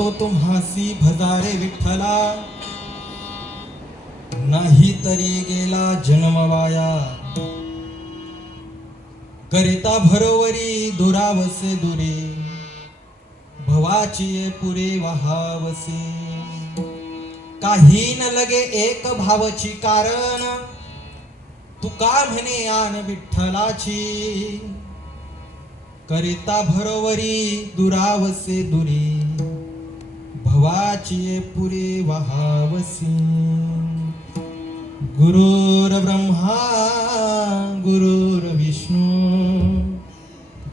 सांगतो तुम्हासी भजारे विठ्ठला, नाही तरी गेला जन्म वाया. करिता भरोवरी दुरावसे दुरे, भवाची पुरे वहावसे. काही न लगे एक भावची कारण, तुका म्हणे आन विठ्ठलाची. करिता भरोवरी दुरावसे दुरे, भवाची पुरे वहावसी. गुरुर ब्रह्मा गुरुर्विष्णू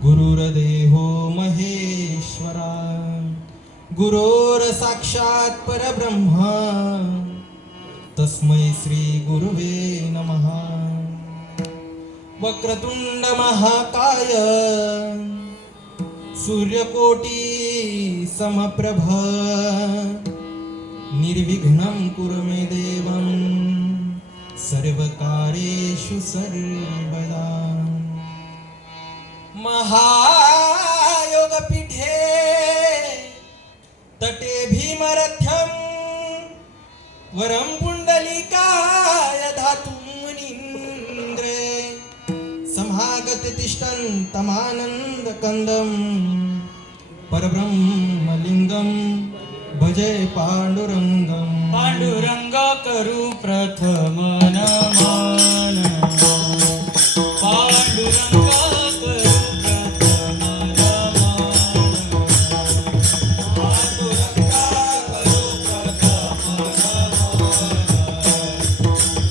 गुरुर्देहो महेश्वरा, गुरुर साक्षात परब्रह्मा, तस्मै श्री गुरुवे नमः. वक्रतुंड महाकाय सूर्यकोटी समप्रभ, निर्विघ्नं कुरु मे देवं सर्वकार्येषु सर्वदा. महायोगपीठे तटे भीमरथ्यं, वरं पुंडलिकाय धातुं मुनीन्द्रे. समागत तिष्ठन्तमानन्दकन्दं, परब्रह्मलिङ्गं भजे पांडुरंगं. पांडुरंग करू प्रथम नमन, पांडुरंग करू प्रथम नमन, पांडुरंग करू प्रथम नमन,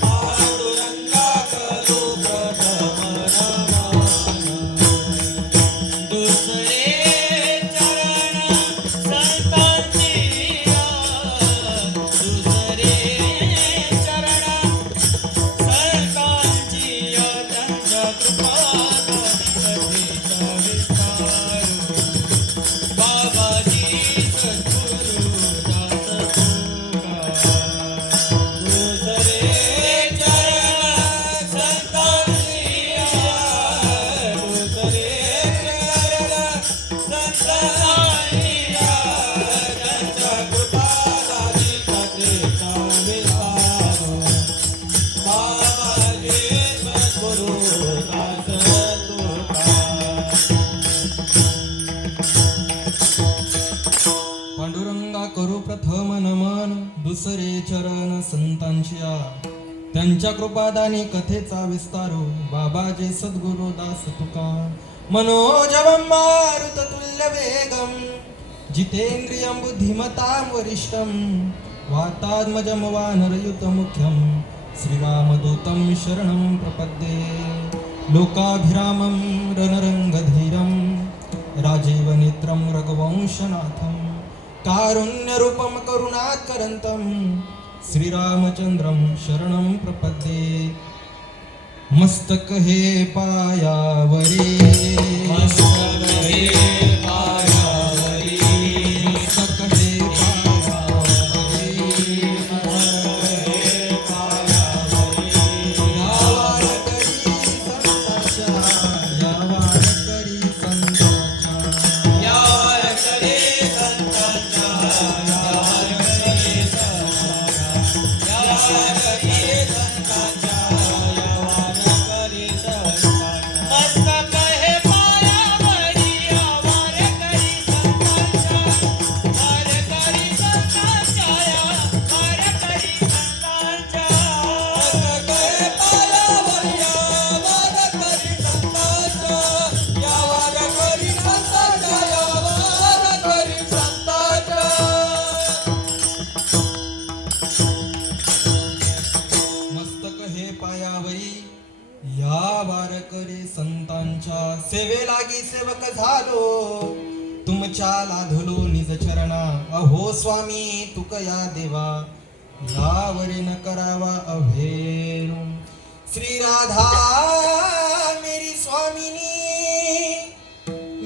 पांडुरंग करू प्रथम नमन. दुसरे चरण संतांची, पांडुरंगा करू प्रथम नमन. दुसरे चरण संतांच्या, त्यांच्या कृपादानी कथेचा विस्तारो. बाबाजे सद्गुरु दास तुका, मनोजवं मारुत तुल्य वेगं, जितेंद्रियं बुद्धिमतां वरिष्ठं, वातात्मजं वानरयुत मुख्यं, श्रीरामदूतं शरणं प्रपद्ये. लोकाभिरामं रणरंगधीरं, राजीव नेत्रं रघुवंशनाथं, कारुण्यरूपं करुणाकरन्तं, श्रीरामचंद्रं शरणं प्रपद्ये. मस्तक हे पायावरी, मस्तक हे पायावरी, मस्तक हे पायावरी, मस्तक हे पायावरी. या वारकरी संतांच्या, या वारकरी संतांच्या, या वारकरी संतांच्या, या वारकरी संतांच्या, या वारकरी संतांच्या, या वारकरी संतांच्या. मस्तक हे पायावरी, या वारकरी संतांच्या, वारकरी संतांच्या, या वारकरी संतांच्या. मस्तक हे पायावरी, या वारकरी संतांच्या, या वारकरी संतांच्या, या वारकरी संतांच्या. मस्तक हे पायावरी, या वारकरी संतांच्या. सेवे लागी सेवक झालो, तुमच्या लाधलो निज चरणा. अहो स्वामी तुकया देवा, यावरी न करावा अभेरू. श्री राधा मेरी स्वामिनी,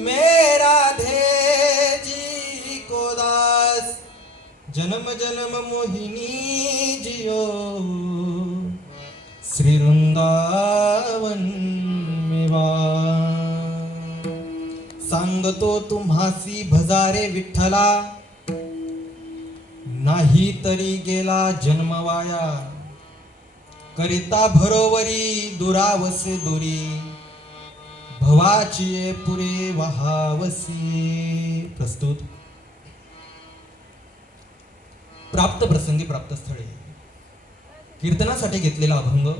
मेरा राधे जी को दास. जन्म जन्म मोहिनी जियो, श्री वृंदावन मेवा. सांगतो तुम्हासी भजारे विठ्ठला, नाही तरी गेला जन्म वाया, करिता भरोवरी दुरावसे दुरी, भवाची ये पुरे वहावसी. प्रस्तुत प्राप्त प्रसंगी प्राप्त स्थळे. कीर्तनासाठी घेतलेला अभंग.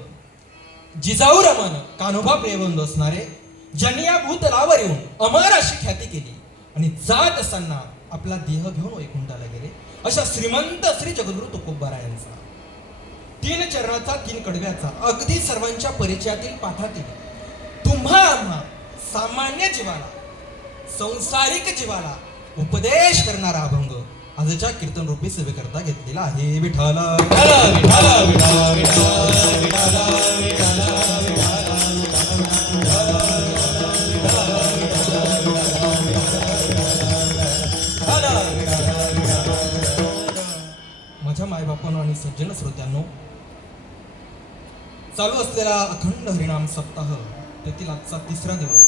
जिजाऊ रमन कान्होबा प्रेमबंधू असणारे, ज्यांनी या भूतलावर येऊन अमर अशी ख्याती केली आणि जात असताना आपला देह घेऊन वैकुंठाला गेले, अशा श्रीमंत श्री जगद्गुरु तुकोबारायांचा 3 चरणाचा 3 कडव्याचा अगदी सर्वांच्या परिचयातील पाठातील तुम्हा आम्हा सामान्य जीवाला, संसारिक जीवाला उपदेश करणारा अभंग आजच्या कीर्तन रूपी सेवेकरता घेतलेला आहे. विठाला माझ्या मायबापांनो आणि सज्जन श्रोत्यांनो, चालू असलेला अखंड हरिनाम सप्ताह त्यातील आजचा 3रा दिवस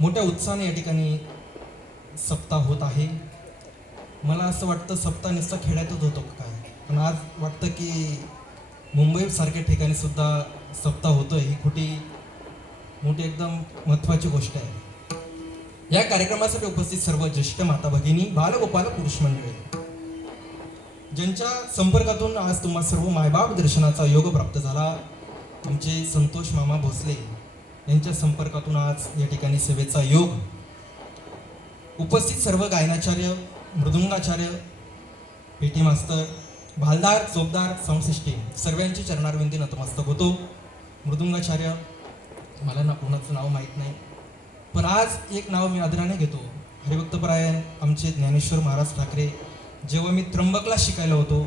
मोठ्या उत्साहाने या ठिकाणी सप्ताह होत आहे. मला असं वाटतं सप्ताह नुसता खेड्यातच होतो काय, पण आज वाटतं की मुंबई सारख्या ठिकाणी सुद्धा सप्ताह होतोय. ही मोठी एकदम महत्त्वाची गोष्ट आहे. या कार्यक्रमासाठी उपस्थित सर्व ज्येष्ठ माता भगिनी, बालगोपाल पुरुष मंडळी, ज्यांच्या संपर्कातून आज तुम्हा सर्व मायबाप दर्शनाचा योग प्राप्त झाला, आमचे संतोष मामा भोसले यांच्या संपर्कातून आज या ठिकाणी सेवेचा योग. उपस्थित सर्व गायनाचार्य, मृदुंगाचार्य, पेटी मास्तर, भालदार, चोपदार, साऊंड सिस्टीम सर्वांची चरणारविंदी नतमस्तक होतो. मृदुंगाचार्य, मला ना कोणाचं नाव माहीत नाही, पण आज एक नाव मी आदराने घेतो. हरिभक्तपरायण आमचे ज्ञानेश्वर महाराज ठाकरे. जेव्हा मी त्र्यंबकला शिकायला होतो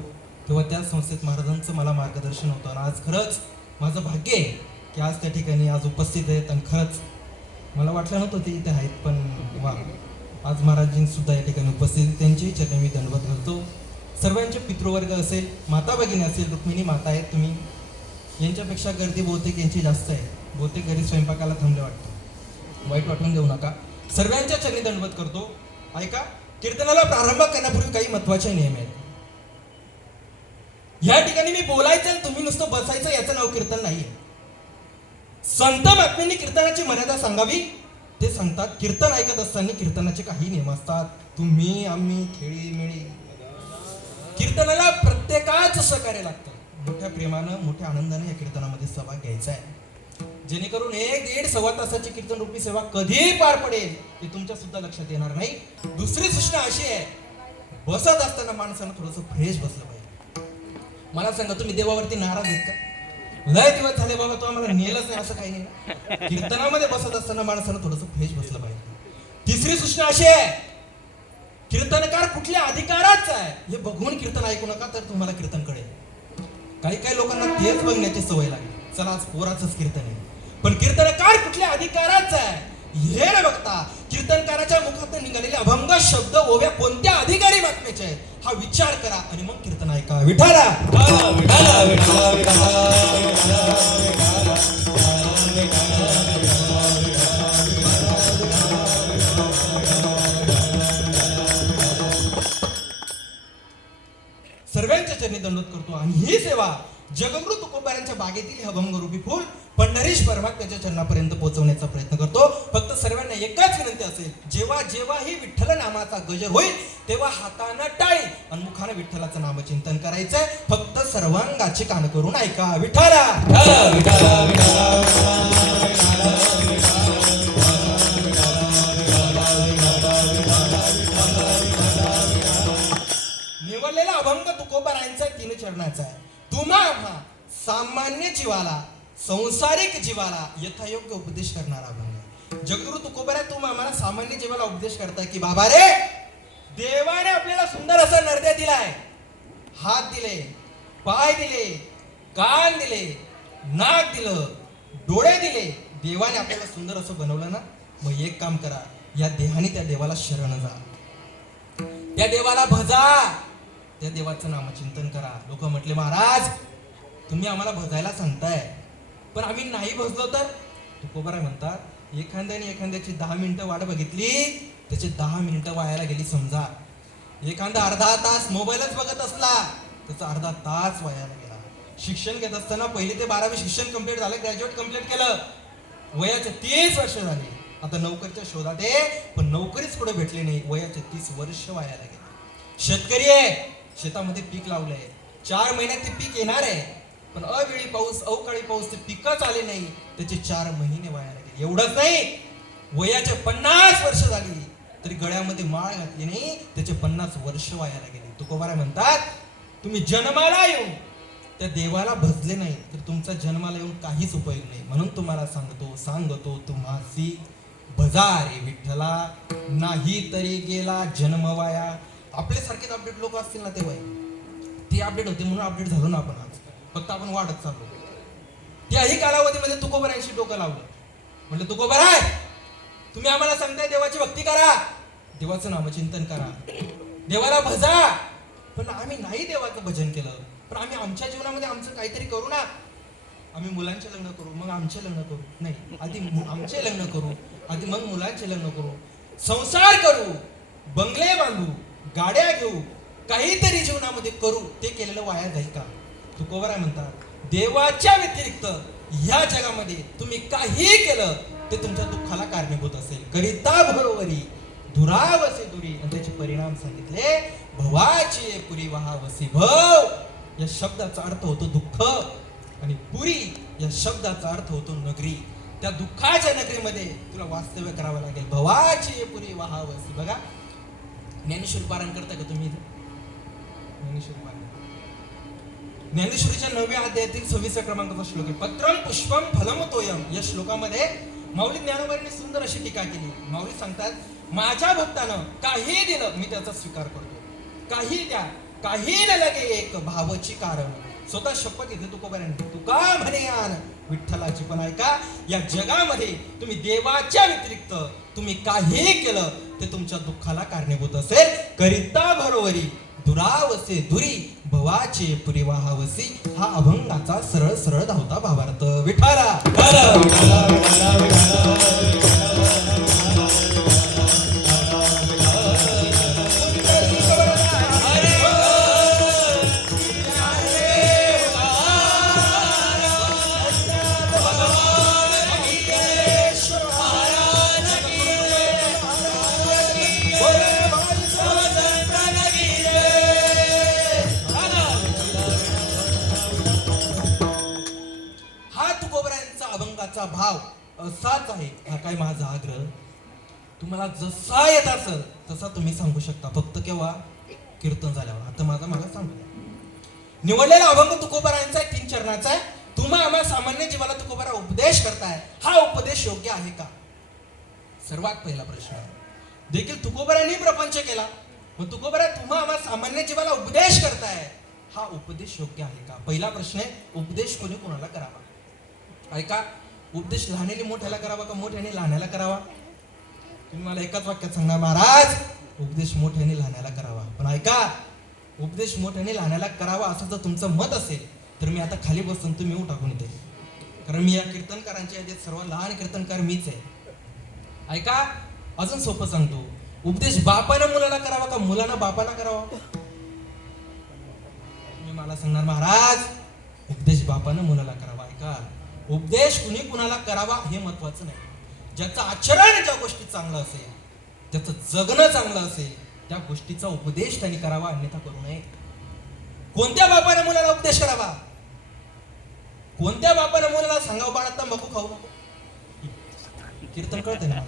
तेव्हा त्या संस्थेत महाराजांचं मला मार्गदर्शन होतं. आणि आज खरंच माझं भाग्य आहे की आज त्या ठिकाणी आज उपस्थित आहेत. आणि खरंच मला वाटलं नव्हतं ते इथे आहेत, पण वा, आज महाराजांसुद्धा या ठिकाणी उपस्थित आहेत. त्यांच्याही चरणी मी दंडवत घालतो. सर्वांचे पितृवर्ग असेल, माता भगिनी असेल, रुक्मिणी माता आहेत तुम्ही, यांच्यापेक्षा गर्दी बहुतेक यांची जास्त आहे. बहुतेक घरी स्वयंपाकाला थांबले वाटतं, वाईट वाटून देऊ नका. सर्वांच्या चरणी दंडवत करतो. ऐका, कीर्तनाला प्रारंभ करण्यापूर्वी काही महत्त्वाचे नियम आहेत. या ठिकाणी मी बोलायचं तुम्ही नुसतं बसायचं याचं नाव कीर्तन नाहीये. संत महात्म्यांनी कीर्तनाची मर्यादा सांगावी ते सांगतात. कीर्तन ऐकत असताना कीर्तनाचे काही नियम असतात. तुम्ही आम्ही खेळी मिळी कीर्तनाला प्रत्येकाच सहकार्य लागतं. मोठ्या प्रेमानं, मोठ्या आनंदाने या कीर्तनामध्ये सहभाग घ्यायचा आहे, जेणेकरून 1-1.5 सव्वा तासाची कीर्तन रूपी सेवा कधी पार पडेल हे तुमच्या सुद्धा लक्षात येणार नाही. दुसरी सूचना अशी आहे, बसत असताना माणसानं थोडंसं फ्रेश बसलं पाहिजे. मला सांगा, तुम्ही देवावरती नाराज आहेत का? लय दिवस झाले बाबा तू आम्हाला नेलंच नाही असं काही नाही ना. कीर्तनामध्ये बसत असताना माणसानं थोडंसं फ्रेश बसलं पाहिजे. तिसरी सूचना अशी आहे, कीर्तनकार कुठल्या अधिकाराचा आहे हे बघून कीर्तन ऐकू नका, तर तुम्हाला कीर्तन कळेल. काही लोकांना तेच बघण्याची सवय लागली. चला आज पोराचंच कीर्तन आहे, पण कीर्तनकार कुठल्या अधिकाराचा आहे हे न बघता कीर्तनकाराच्या मुखातून निघालेले अभंग शब्द ओव्या कोणत्या अधिकारी महात्म्याचे आहेत हा विचार करा आणि मग कीर्तन ऐका. विठाला सर्वांच्या चरणी दंडवत करतो. आणि ही सेवा जगद्गुरु तुकोबारांच्या बागेतील हे अभंगरूपी फूल पंढरीश परमात्म्याच्या चरणापर्यंत पोहोचवण्याचा प्रयत्न करतो. फक्त सर्वांना एकच विनंती असेल, जेव्हा जेव्हा ही विठ्ठल नामाचा गजर होईल तेव्हा हातानं टाळी आणि मुखानं विठ्ठलाचं नामचिंतन करायचंय. फक्त सर्वांगाची कान करून ऐका. विठ्ठला निवडलेला अभंग तुकोबारायांचा 3 चरणाचा आहे. तुम्हा आम्हा सामान्य जीवाला, संसारिक जीवाला यथायोग्य उपदेश करणारा अभंग. जगद्गुरु तुकोबारा तुम्ही आम्हाला सामान्य जीवाला उपदेश करताय की बाबा रे, देवाने आपल्याला सुंदर असा नरद्या दिलाय, हात दिले, पाय दिले, कान दिले, नाक दिलं, डोळे दिले. देवाने आपल्याला सुंदर असं बनवलं ना, मग एक काम करा, या देहाने त्या देवाला शरण जा, त्या देवाला भजा, त्या देवाचं नामचिंतन करा. लोक म्हटले, महाराज तुम्ही आम्हाला भजायला सांगताय, पण आम्ही नाही भजलो तर? तुकोबारा म्हणतात, एखाद्याने एखाद्याची 10 मिनिटं वाट बघितली, त्याची 10 मिनिटं वायाला गेली समजा. एखादा अर्धा तास मोबाईलच बघत असला त्याचा अर्धा तास वायाला गेला. शिक्षण घेत असताना 1ली ते 12वी शिक्षण कंप्लीट झालं, ग्रॅज्युएट कंप्लीट केलं, वयाचे 30 वर्ष झाली. आता नोकरीच्या शोधात आहे, पण नोकरीच पुढे भेटली नाही, वयाचे 30 वर्ष वायाला गेले. शेतकरी आहे, शेतामध्ये पीक लावलंय, 4 महिन्यात ते पीक येणार आहे, पण अवेळी पाऊस, अवकाळी पाऊस, ते पिकच आले नाही, त्याचे 4 महिने वायाला गेले. एवढंच नाही, वयाचे 50 वर्ष झाली तरी गळ्यामध्ये माळ घातली नाही, त्याचे 50 वर्ष वायाला गेले. तुकोबाराय म्हणतात, तुम्ही जन्माला येऊन त्या देवाला भजले नाही तर तुमचा जन्माला येऊन काहीच उपयोग नाही. म्हणून तुम्हाला सांगतो तुम्हासी भजा रे विठ्ठला, नाही तरी गेला जन्म वाया. आपल्यासारखेच अपडेट लोक असतील ना तेव्हा ते अपडेट होते म्हणून अपडेट झालो ना आपण. आज फक्त आपण वाढत चाललो. त्याही कालावधीमध्ये तुकोबारायांशी डोकं लावलं. म्हटलं तुकोबाराय, तुम्ही आम्हाला सांगताय देवाची भक्ती करा, देवाचं नामचिंतन करा, देवाला भजा, पण आम्ही नाही देवाचं भजन केलं. पण आम्ही आमच्या जीवनामध्ये आमचं काहीतरी करू ना. आम्ही मुलांचे लग्न करू, मग आमचे लग्न करू, नाही आधी आमचे लग्न करू, आधी मग मुलांचे लग्न करू, संसार करू, बंगले बांधू, गाड्या घेऊ, काहीतरी जीवनामध्ये करू. ते केलेलं वाया जाईल का? तुकोबाराय म्हणतात, देवाच्या व्यतिरिक्त ह्या जगामध्ये तुम्ही काही केलं ते तुमच्या दुःखाला कारणीभूत असेल. करिता बरोबरी दुरावसे दुरी, आणि त्याचे परिणाम सांगितले. भवाची पुरी वहावसी भव, या शब्दाचा अर्थ होतो दुःख, आणि पुरी या शब्दाचा अर्थ होतो नगरी. त्या दुःखाच्या नगरीमध्ये तुला वास्तव्य करावं लागेल. भवाची पुरी वहावसी. बघा, ज्ञानेश्वरी पारायण करता का तुम्ही? ज्ञानेश्वरी पारायण, ज्ञानेश्वरीच्या 9व्या अध्यायातील 26व्या क्रमांकाचा श्लोक आहे. पत्रम पुष्पम फलम तोयम. या श्लोकामध्ये माऊली ज्ञानोबांनी सुंदर अशी टीका केली. माऊली सांगतात, माझ्या भक्तानं काही दिलं मी त्याचा स्वीकार करतो, काही द्या, काही न लगे एक भावची कारण. स्वतः शपथ घेते तुकोबारायांनी, तुका म्हणे आन विठ्ठलाची. पण ऐका, या जगामध्ये तुम्ही देवाच्या व्यतिरिक्त तुम्ही काही केलं ते तुमच्या दुःखाला कारणीभूत असेल. करिता बरोबरी दुरावसे दुरी, भवाचे पुरी वाहावसी. हा अभंगाचा सरळ सरळ धावता भावार्थ. विठाला भाव असाच आहे. हा काय माझा आग्रह, तुम्हाला जसा येत असेल तसा तुम्ही सांगू शकता, फक्त केव्हा? कीर्तन झाल्यावर. आता माझा सांगू द्या. निवडलेला अभंग तुकोबारायांचा 3 चरणाचा आहे. तुम्हा आम्हा सामान्य जीवाला तुकोबारा उपदेश करताय, हा उपदेश योग्य आहे का? सर्वात पहिला प्रश्न आहे. देखील तुकोबारांनी प्रपंच केला, मग तुकोबारा तुम्हा आम्हा सामान्य जीवाला उपदेश करताय, हा उपदेश योग्य आहे का? पहिला प्रश्न आहे, उपदेश कोणी कोणाला करावा? ऐका, उपदेश लहानेली मोठ्याला करावा का मोठ्याने लहान्याला करावा? तुम्ही मला एकाच वाक्यात सांगणार, महाराज उपदेश मोठ्याने लहान्याला करावा. पण ऐका, उपदेश मोठ्याने लहान्याला करावा असं जर तुमचं मत असेल तर मी आता खाली बसून तुम्ही येऊ टाकून येते, कारण मी या कीर्तनकारांच्या यादीत सर्वात लहान कीर्तनकार मीच आहे. ऐका, अजून सोपं सांगतो, उपदेश बापानं मुलाला करावा का मुलानं बापाला करावा? तुम्ही मला सांगणार, महाराज उपदेश बापानं मुलाला करावा. ऐका, उपदेश कुणी कुणाला करावा हे महत्वाचं नाही. ज्याचं आचरण ज्या गोष्टीत चांगलं असेल, त्याचं जगणं चांगलं असेल, त्या गोष्टीचा उपदेश त्यांनी करावा, अन्यथा करू नये. कोणत्या बापाने मुलाला उपदेश करावा? कोणत्या बापाने मुलाला सांगावं, बाळा तंबाखू खाऊ नको? कीर्तन कळतंय ना?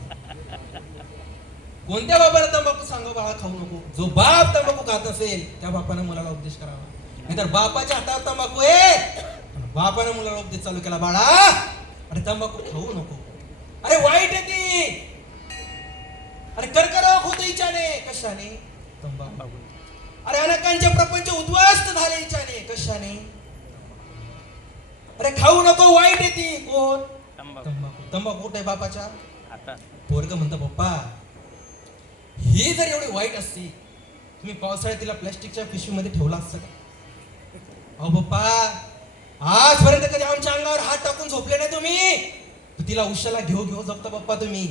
कोणत्या बापाला तंबाखू सांगावं, बाळा खाऊ नको? जो बाप तंबाखू खात असेल त्या बापाने मुलाला उपदेश करावा. नाहीतर बापाच्या हातावर तंबाखू आहे, बापाने मुलाला उपदेश चालू केला, बाळा अरे तंबाखू खाऊ नको, अरे वाईट आहे ती, अरे कर्करोग होतो हिच्याने, कशाने? तंबाखू. अरे अनेकांचे प्रपंच उद्ध्वस्त झाले हिच्याने, कशाने? अरे खाऊ नको, वाईट आहे ती. कोण? तंबाखू. तंबाखू कुठे आहे बापाच्या? पोरग म्हणतं, पप्पा ही जर एवढी वाईट असती तुम्ही पावसाळ्यात तिला प्लास्टिकच्या पिशवीमध्ये ठेवला असतं का? अहो पप्पा, आजपर्यंत कधी आमच्या अंगावर हात टाकून झोपले नाही तुम्ही, तिला उशाला घेऊ जपता पप्पा तुम्ही.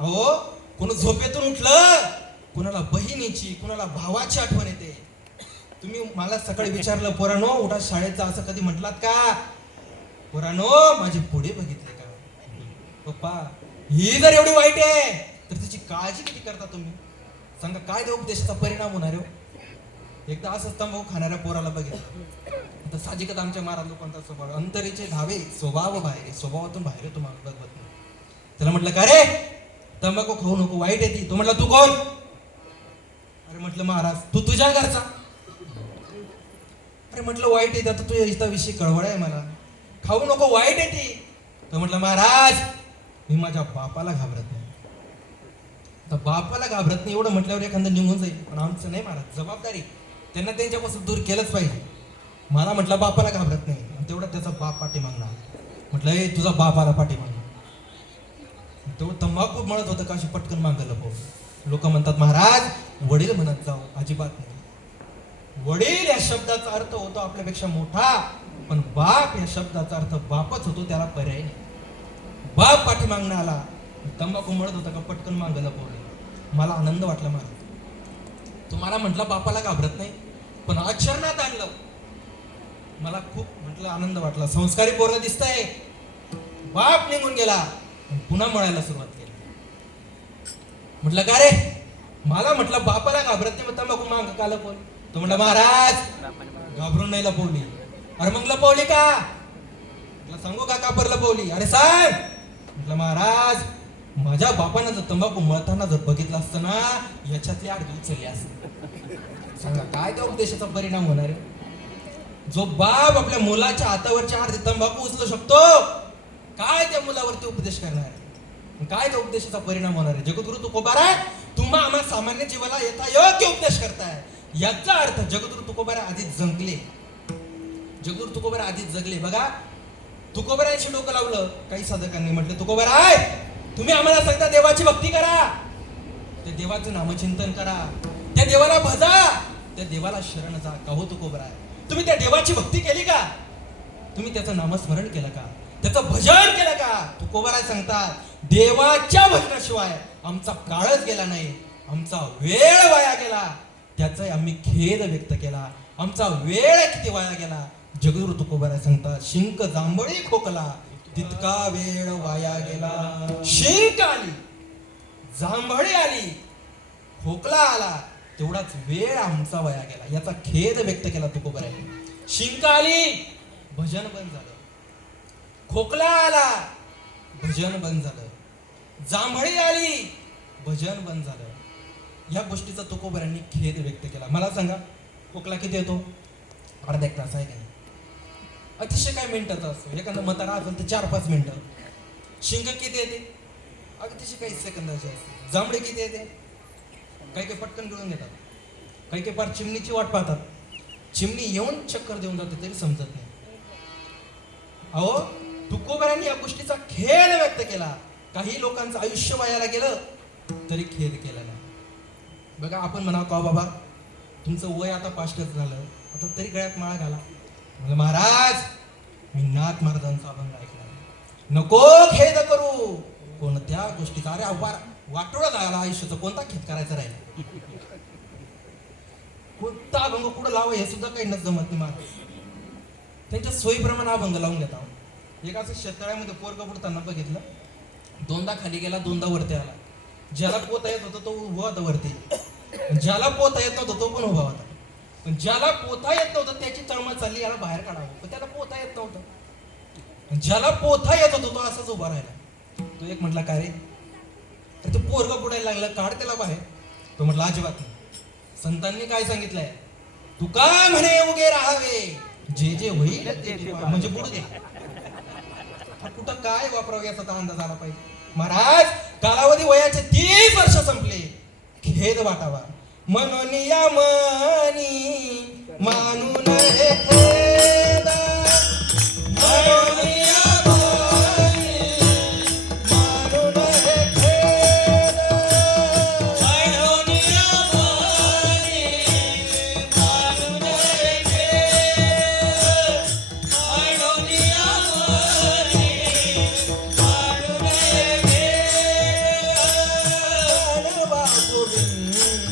अहो कोण झोपेतून उठलं कुणाला बहिणीची, कुणाला भावाची आठवण येते. तुम्ही मला सकाळी विचारलं, पोरानो उठा शाळेत जा, असं कधी म्हटलात का? पोरानो माझे पुढे बघितले का? पप्पा ही जर एवढी वाईट आहे तर तिची काळजी किती करता तुम्ही? सांगा काय त्या उपदेशाचा परिणाम होणार हो? एकदा असंच तंबाखू खाणाऱ्या पोराला बघितलं तर साहजिकच आमच्या महाराज लोकांचा स्वभाव अंतरीचे धावे, स्वभाव बाहेर, स्वभावातून बाहेर येतो माणूस बघत नाही. त्याला म्हटलं का रे तंबाखू खाऊ नको, वाईट आहे ती. तो म्हटलं तू कोण? अरे म्हटलं महाराज तू तुझ्या घरचा. अरे म्हटलं वाईट आहे, आता तुझ्या हिताविषयी कळवळ आहे मला, खाऊ नको, वाईट आहे ती. तो म्हटलं महाराज मी माझ्या बापाला घाबरत नाही. तर बापाला घाबरत नाही एवढं म्हटल्यावर एखादं निघून जाईल, पण आमचं नाही महाराज, जबाबदारी त्यांना त्यांच्यापासून दूर केलंच पाहिजे. मला म्हटलं बापाला घाबरत नाही, आणि तेवढा त्याचा बाप पाठी मागणार. म्हटलं ए तुझा बापाला पाठी मागणार. तेवढं तंबाखू म्हणत होतं का अशी पटकन मागलं पाहू. लोक म्हणतात महाराज वडील म्हणत जाऊ, अजिबात नाही. वडील या शब्दाचा अर्थ होतो आपल्यापेक्षा मोठा, पण बाप या शब्दाचा अर्थ बापच होतो, त्याला पर्याय नाही. बाप पाठी मागणं आला, तंबाखू म्हणत होता का पटकन मागलं पाहू. मला आनंद वाटला महाराज. तुम्हाला म्हटलं बापाला घाबरत नाही, पण आचरणात आणलं. मला खूप म्हटलं आनंद वाटला. संस्कारी पोरं दिसतंय. बाप निघून गेला, पुन्हा म्हणायला सुरुवात केली. म्हटलं का रे? मला म्हटलं बापाला घाबरत नाही, मग तंबाखू माग का लपवली? तो म्हटलं महाराज घाबरून नाही लपवली. अरे मग लपवली का? म्हटलं सांगू का पर लपवली? अरे सांग. म्हटलं महाराज माझ्या बापानं जर तंबाखू मळताना जर बघितलं असतं ना, याच्यातली आडवी उचलली असते. सांगा काय त्या उपदेशाचा परिणाम होणार आहे? जो बाप आपल्या मुलाच्या हातावरच्या अर्धी तंबाखू उचलू शकतो, काय त्या मुलावरती उपदेश करणार आहे? काय त्या उपदेशाचा परिणाम होणार आहे? जगद्गुरु तुकोबाराय तुम्हा आम्हा सामान्य जीवाला यथा योग्य उपदेश करताय. याचा अर्थ जगद्गुरु तुकोबाराय आधीच जगले. जगद्गुरु तुकोबाराय आधीच जगले. बघा तुकोबारायांशी डोकं लावलं काही साधकांनी. म्हटलं तुकोबाराय तुम्ही आम्हाला सांगता देवाची भक्ती करा, त्या देवाचं नामचिंतन करा, त्या देवाला भजा, त्या देवाला शरण जा. का हो तुकोबाराय तुम्ही त्या देवाची भक्ती केली का? तुम्ही त्याचं नामस्मरण केलं का? त्याचं भजन केलं का? तुकोबाराय सांगतात देवाच्या भजनाशिवाय आमचा काळच गेला नाही, आमचा वेळ वाया गेला, त्याचा आम्ही खेद व्यक्त केला. आमचा वेळ किती वाया गेला. जगद्गुरु तुकोबाराय सांगतात शिंक जांभळी खोकला तितका वेळ वाया गेला. शिंक आली, जांभळी आली, खोकला आला, तेवढाच वेळ आमचा वाया गेला, याचा खेद व्यक्त केला तुकोबाराय. शिंक आली, भजन बंद झालं. खोकला आला, भजन बंद झालं. जांभळी आली, भजन बंद झालं. या गोष्टीचा तुकोबारायांनी खेद व्यक्त केला. मला सांगा खोकला किती येतो? अर्धा एक तास आहे का? अतिशय काय मिनिटाचा असतो. एखादा म्हातारा असेल तर 4-5 मिनिटं. शिंक किती येते? अतिशय काही सेकंदाची असते. जांभळी किती येते? काही काही पटकन गिळून घेतात, काही काही फार चिमणीची वाट पाहतात. चिमणी येऊन चक्कर देऊन जाते तरी समजत नाही. अहो तुकोबारायांनी या गोष्टीचा खेद व्यक्त केला. काही लोकांचं आयुष्य वायाला गेलं तरी खेद केला नाही. बघा आपण म्हणावं का बाबा तुमचं वय आता 65 झालं, आता तरी गळ्यात माळा घाला. म्हणजे महाराज मी नाथ महाराजांचा अभंग ऐकला, नको खेद करू कोणत्या गोष्टीचा. अरे वाटोळा झाला आयुष्याचा, कोणता खेद करायचा राहील? कोणता अभंग कुठं लावा हे सुद्धा काही जमत नाही महाराज. त्यांच्या सोयीप्रमाणे अभंग लावून घेता. एक असं शेततळ्यामध्ये पोरगा बुडताना बघितलं, 2दा खाली गेला, 2दा वरती आला. ज्याला पोता येत होता तो उभा होता वरती, ज्याला पोता येत नव्हता तो पण उभा होता. पण ज्याला पोथा येत नव्हतं त्याची तळमळ चालली याला बाहेर काढावं, पण त्याला पोथा येत नव्हतं. ज्याला पोथा येत होता तो असाच उभा राहिला. तो एक म्हटला काय रे? अरे तो पोरगा बुडायला लागला, काढ त्याला बाहेर. तो म्हटला अजिबात नाही. संतांनी काय सांगितलंय? तुका म्हणे उगे राहावे, जे जे होईल ते म्हणजे बुडू दे. कुठं काय वापरावं याचा अंदाज आला पाहिजे. महाराज कालावधी वयाचे 30 वर्ष संपले, खेद वाटावा म्हणून या मनी मानून हे खेद, म्हणून या मनी मानून हे खेद, म्हणून या मनी मानून हे खेद, म्हणून या मनी मानून हे खेद. गाढवा गोविंद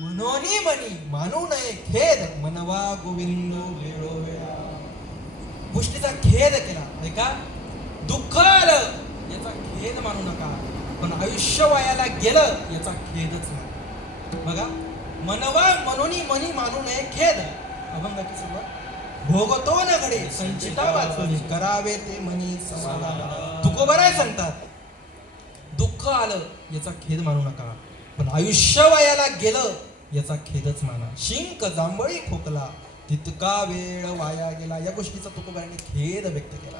मनोनी मनी मानू नये खेद मनवा गोविंद वेळोवेळा. गोष्टीचा खेद केला नाही का? दुःख आलं याचा खेद मानू नका, पण आयुष्य वायाला गेलं याचा खेदच नाही. बघा, मनवा मनोनी मनी मानू नये खेद. अभंगाची सुरुवात. भोगतो न घडे संचिता वाचवणे करावे ते मनी समाधान. तुकोबराय सांगतात, दुःख आलं याचा खेद मानू नका, पण आयुष्य वायाला गेलं याचा खेदच माना. शिंक जांभळी खोकला तितका वेळ वाया गेला. या गोष्टीचा तुकोबरांनी खेद व्यक्त केला.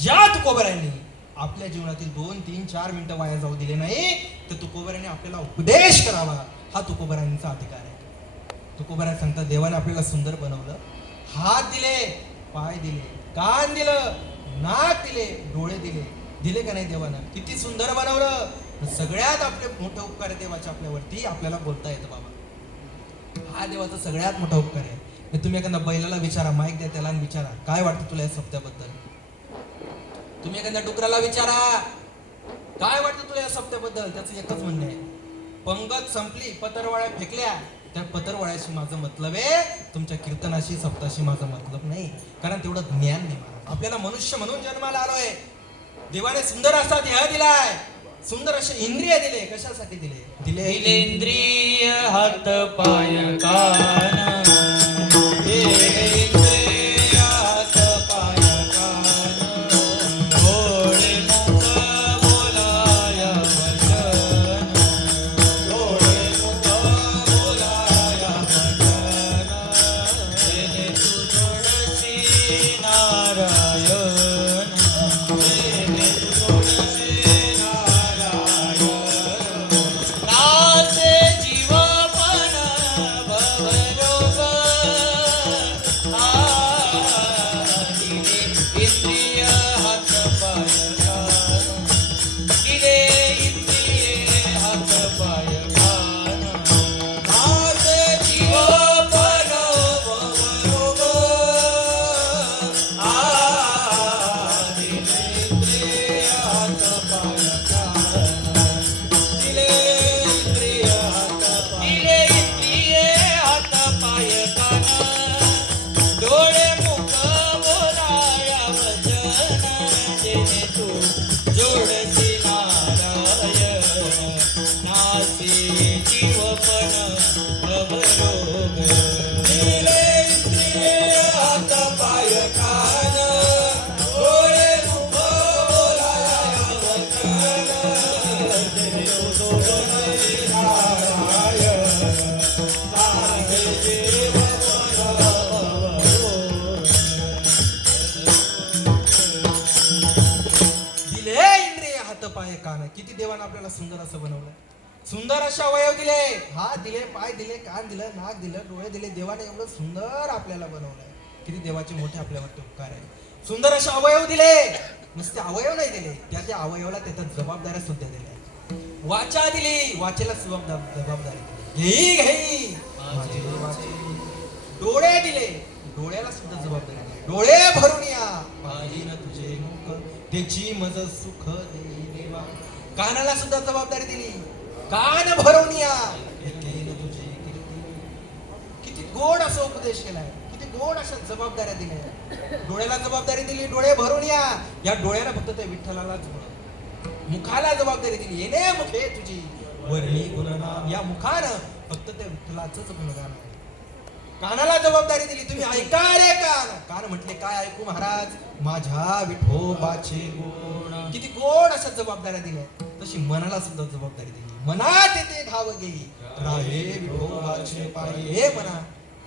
ज्या तुकोबरांनी आपल्या जीवनातील 2, 3, 4 मिनिटं वाया जाऊ दिले नाही, तर तुकोबरांनी आपल्याला उपदेश करावा, हा तुकोबरांचा अधिकार आहे. तुकोबराय सांगतात, देवाने आपल्याला सुंदर बनवलं. हात दिले, पाय दिले, कान दिलं, नाक दिले, डोळे दिले. दिले का नाही देवानं? किती सुंदर बनवलं. सगळ्यात आपले मोठं उपकार आहे देवाचे आपल्यावरती, आपल्याला बोलता येतं बाबा. हा देवाचा सगळ्यात मोठा उपकार आहे. तुम्ही एखाद्या बैलाला विचारा, माईक द्या त्याला आणि विचारा, काय वाटतं तुला या सप्त्याबद्दल? तुम्ही एखाद्या डुकराला विचारा, काय वाटतं तुला या सप्त्याबद्दल? त्याचं एकच म्हणणं आहे, पंगत संपली, पतरवाळ्या फेकल्या, त्या पतरवाळ्याशी माझं मतलब आहे, तुमच्या कीर्तनाशी सप्ताशी माझा मतलब नाही. कारण तेवढं ज्ञान नाही मला. आपल्याला मनुष्य म्हणून जन्माला आलोय. देवाने सुंदर असा देह दिलाय, सुंदर असे इंद्रिय दिले. कशासाठी दिले? दिलेंद्रिय हात पाय कान. दिलेंद्रिय हात पाय कान. डोळे मुख बोलाया वचन. डोळे मुख बोलाया वचन. जेणे तू जोडशी नारायण. जेणे तू जोडशी नारायण. नाचे जीवपण भवरोग. दिले इंद्रिय हात पाय कान. दिले इंद्रिय हात पाय कान. नाचे जीवपण भवरोग. दिले इंद्रिय हात पाय कान. दिले इंद्रिय हात पाय कान. डोळे मुख बोलाया वचन. जेणे तू जोडशी नारायण. नासी जीवपण भवरोग. दिले इंद्रिय हात पाय कान. डोळे मुख बोलाया वचन. जेणे तू जोडशी नारायण. नासी जीवपण भवरोग. दिले इंद्रिय हात पाय कान. किती देवानं आपल्याला सुंदर असं बनवलं. सुंदर असे अवयव दिले, हात दिले, पाय दिले, कान दिलं, नाक दिलं, डोळे दिले. देवाने एवढं सुंदर आपल्याला बनवलंय. किती देवाचे मोठे आपल्यावरती उपकार आहे. सुंदर असे अवयव दिले. नुसते अवयव नाही दिले, त्या अवयवाला त्याच्यात जबाबदाऱ्या सुद्धा दिल्या. वाचा दिली, वाचेला जबाबदारी दिली. घेई घेई माझी वाची. डोळे दिले, डोळ्याला सुद्धा जबाबदारी दिली. डोळे भरून या पाहिन तुझे मुख, त्याची मज सुख देई देवा. कानाला सुद्धा जबाबदारी दिली. कान भरून या ऐकेन तुझी कीर्ती. किती गोड असा उपदेश केलाय, किती गोड अशा जबाबदाऱ्या दिल्या. डोळ्याला जबाबदारी दिली, डोळे भरून या. या डोळ्याला फक्त त्या विठ्ठलालाच बोल. मुखाला जबाबदारी दिली, येणे मुखे तुझी वर्णी गुणनाम. या मुखानं फक्त त्या विठ्ठलाच गुणगान आहे. कानाला जबाबदारी दिली, तुम्ही ऐका रे कान. कान म्हटले काय ऐकू महाराज? माझ्या विठोबाचे गुण. किती गोड अशा जबाबदाऱ्या दिल्या. तशी मनाला सुद्धा जबाबदारी दिली. मनात येते धाव घेई राहे विठोबाचे पायी. हे मना,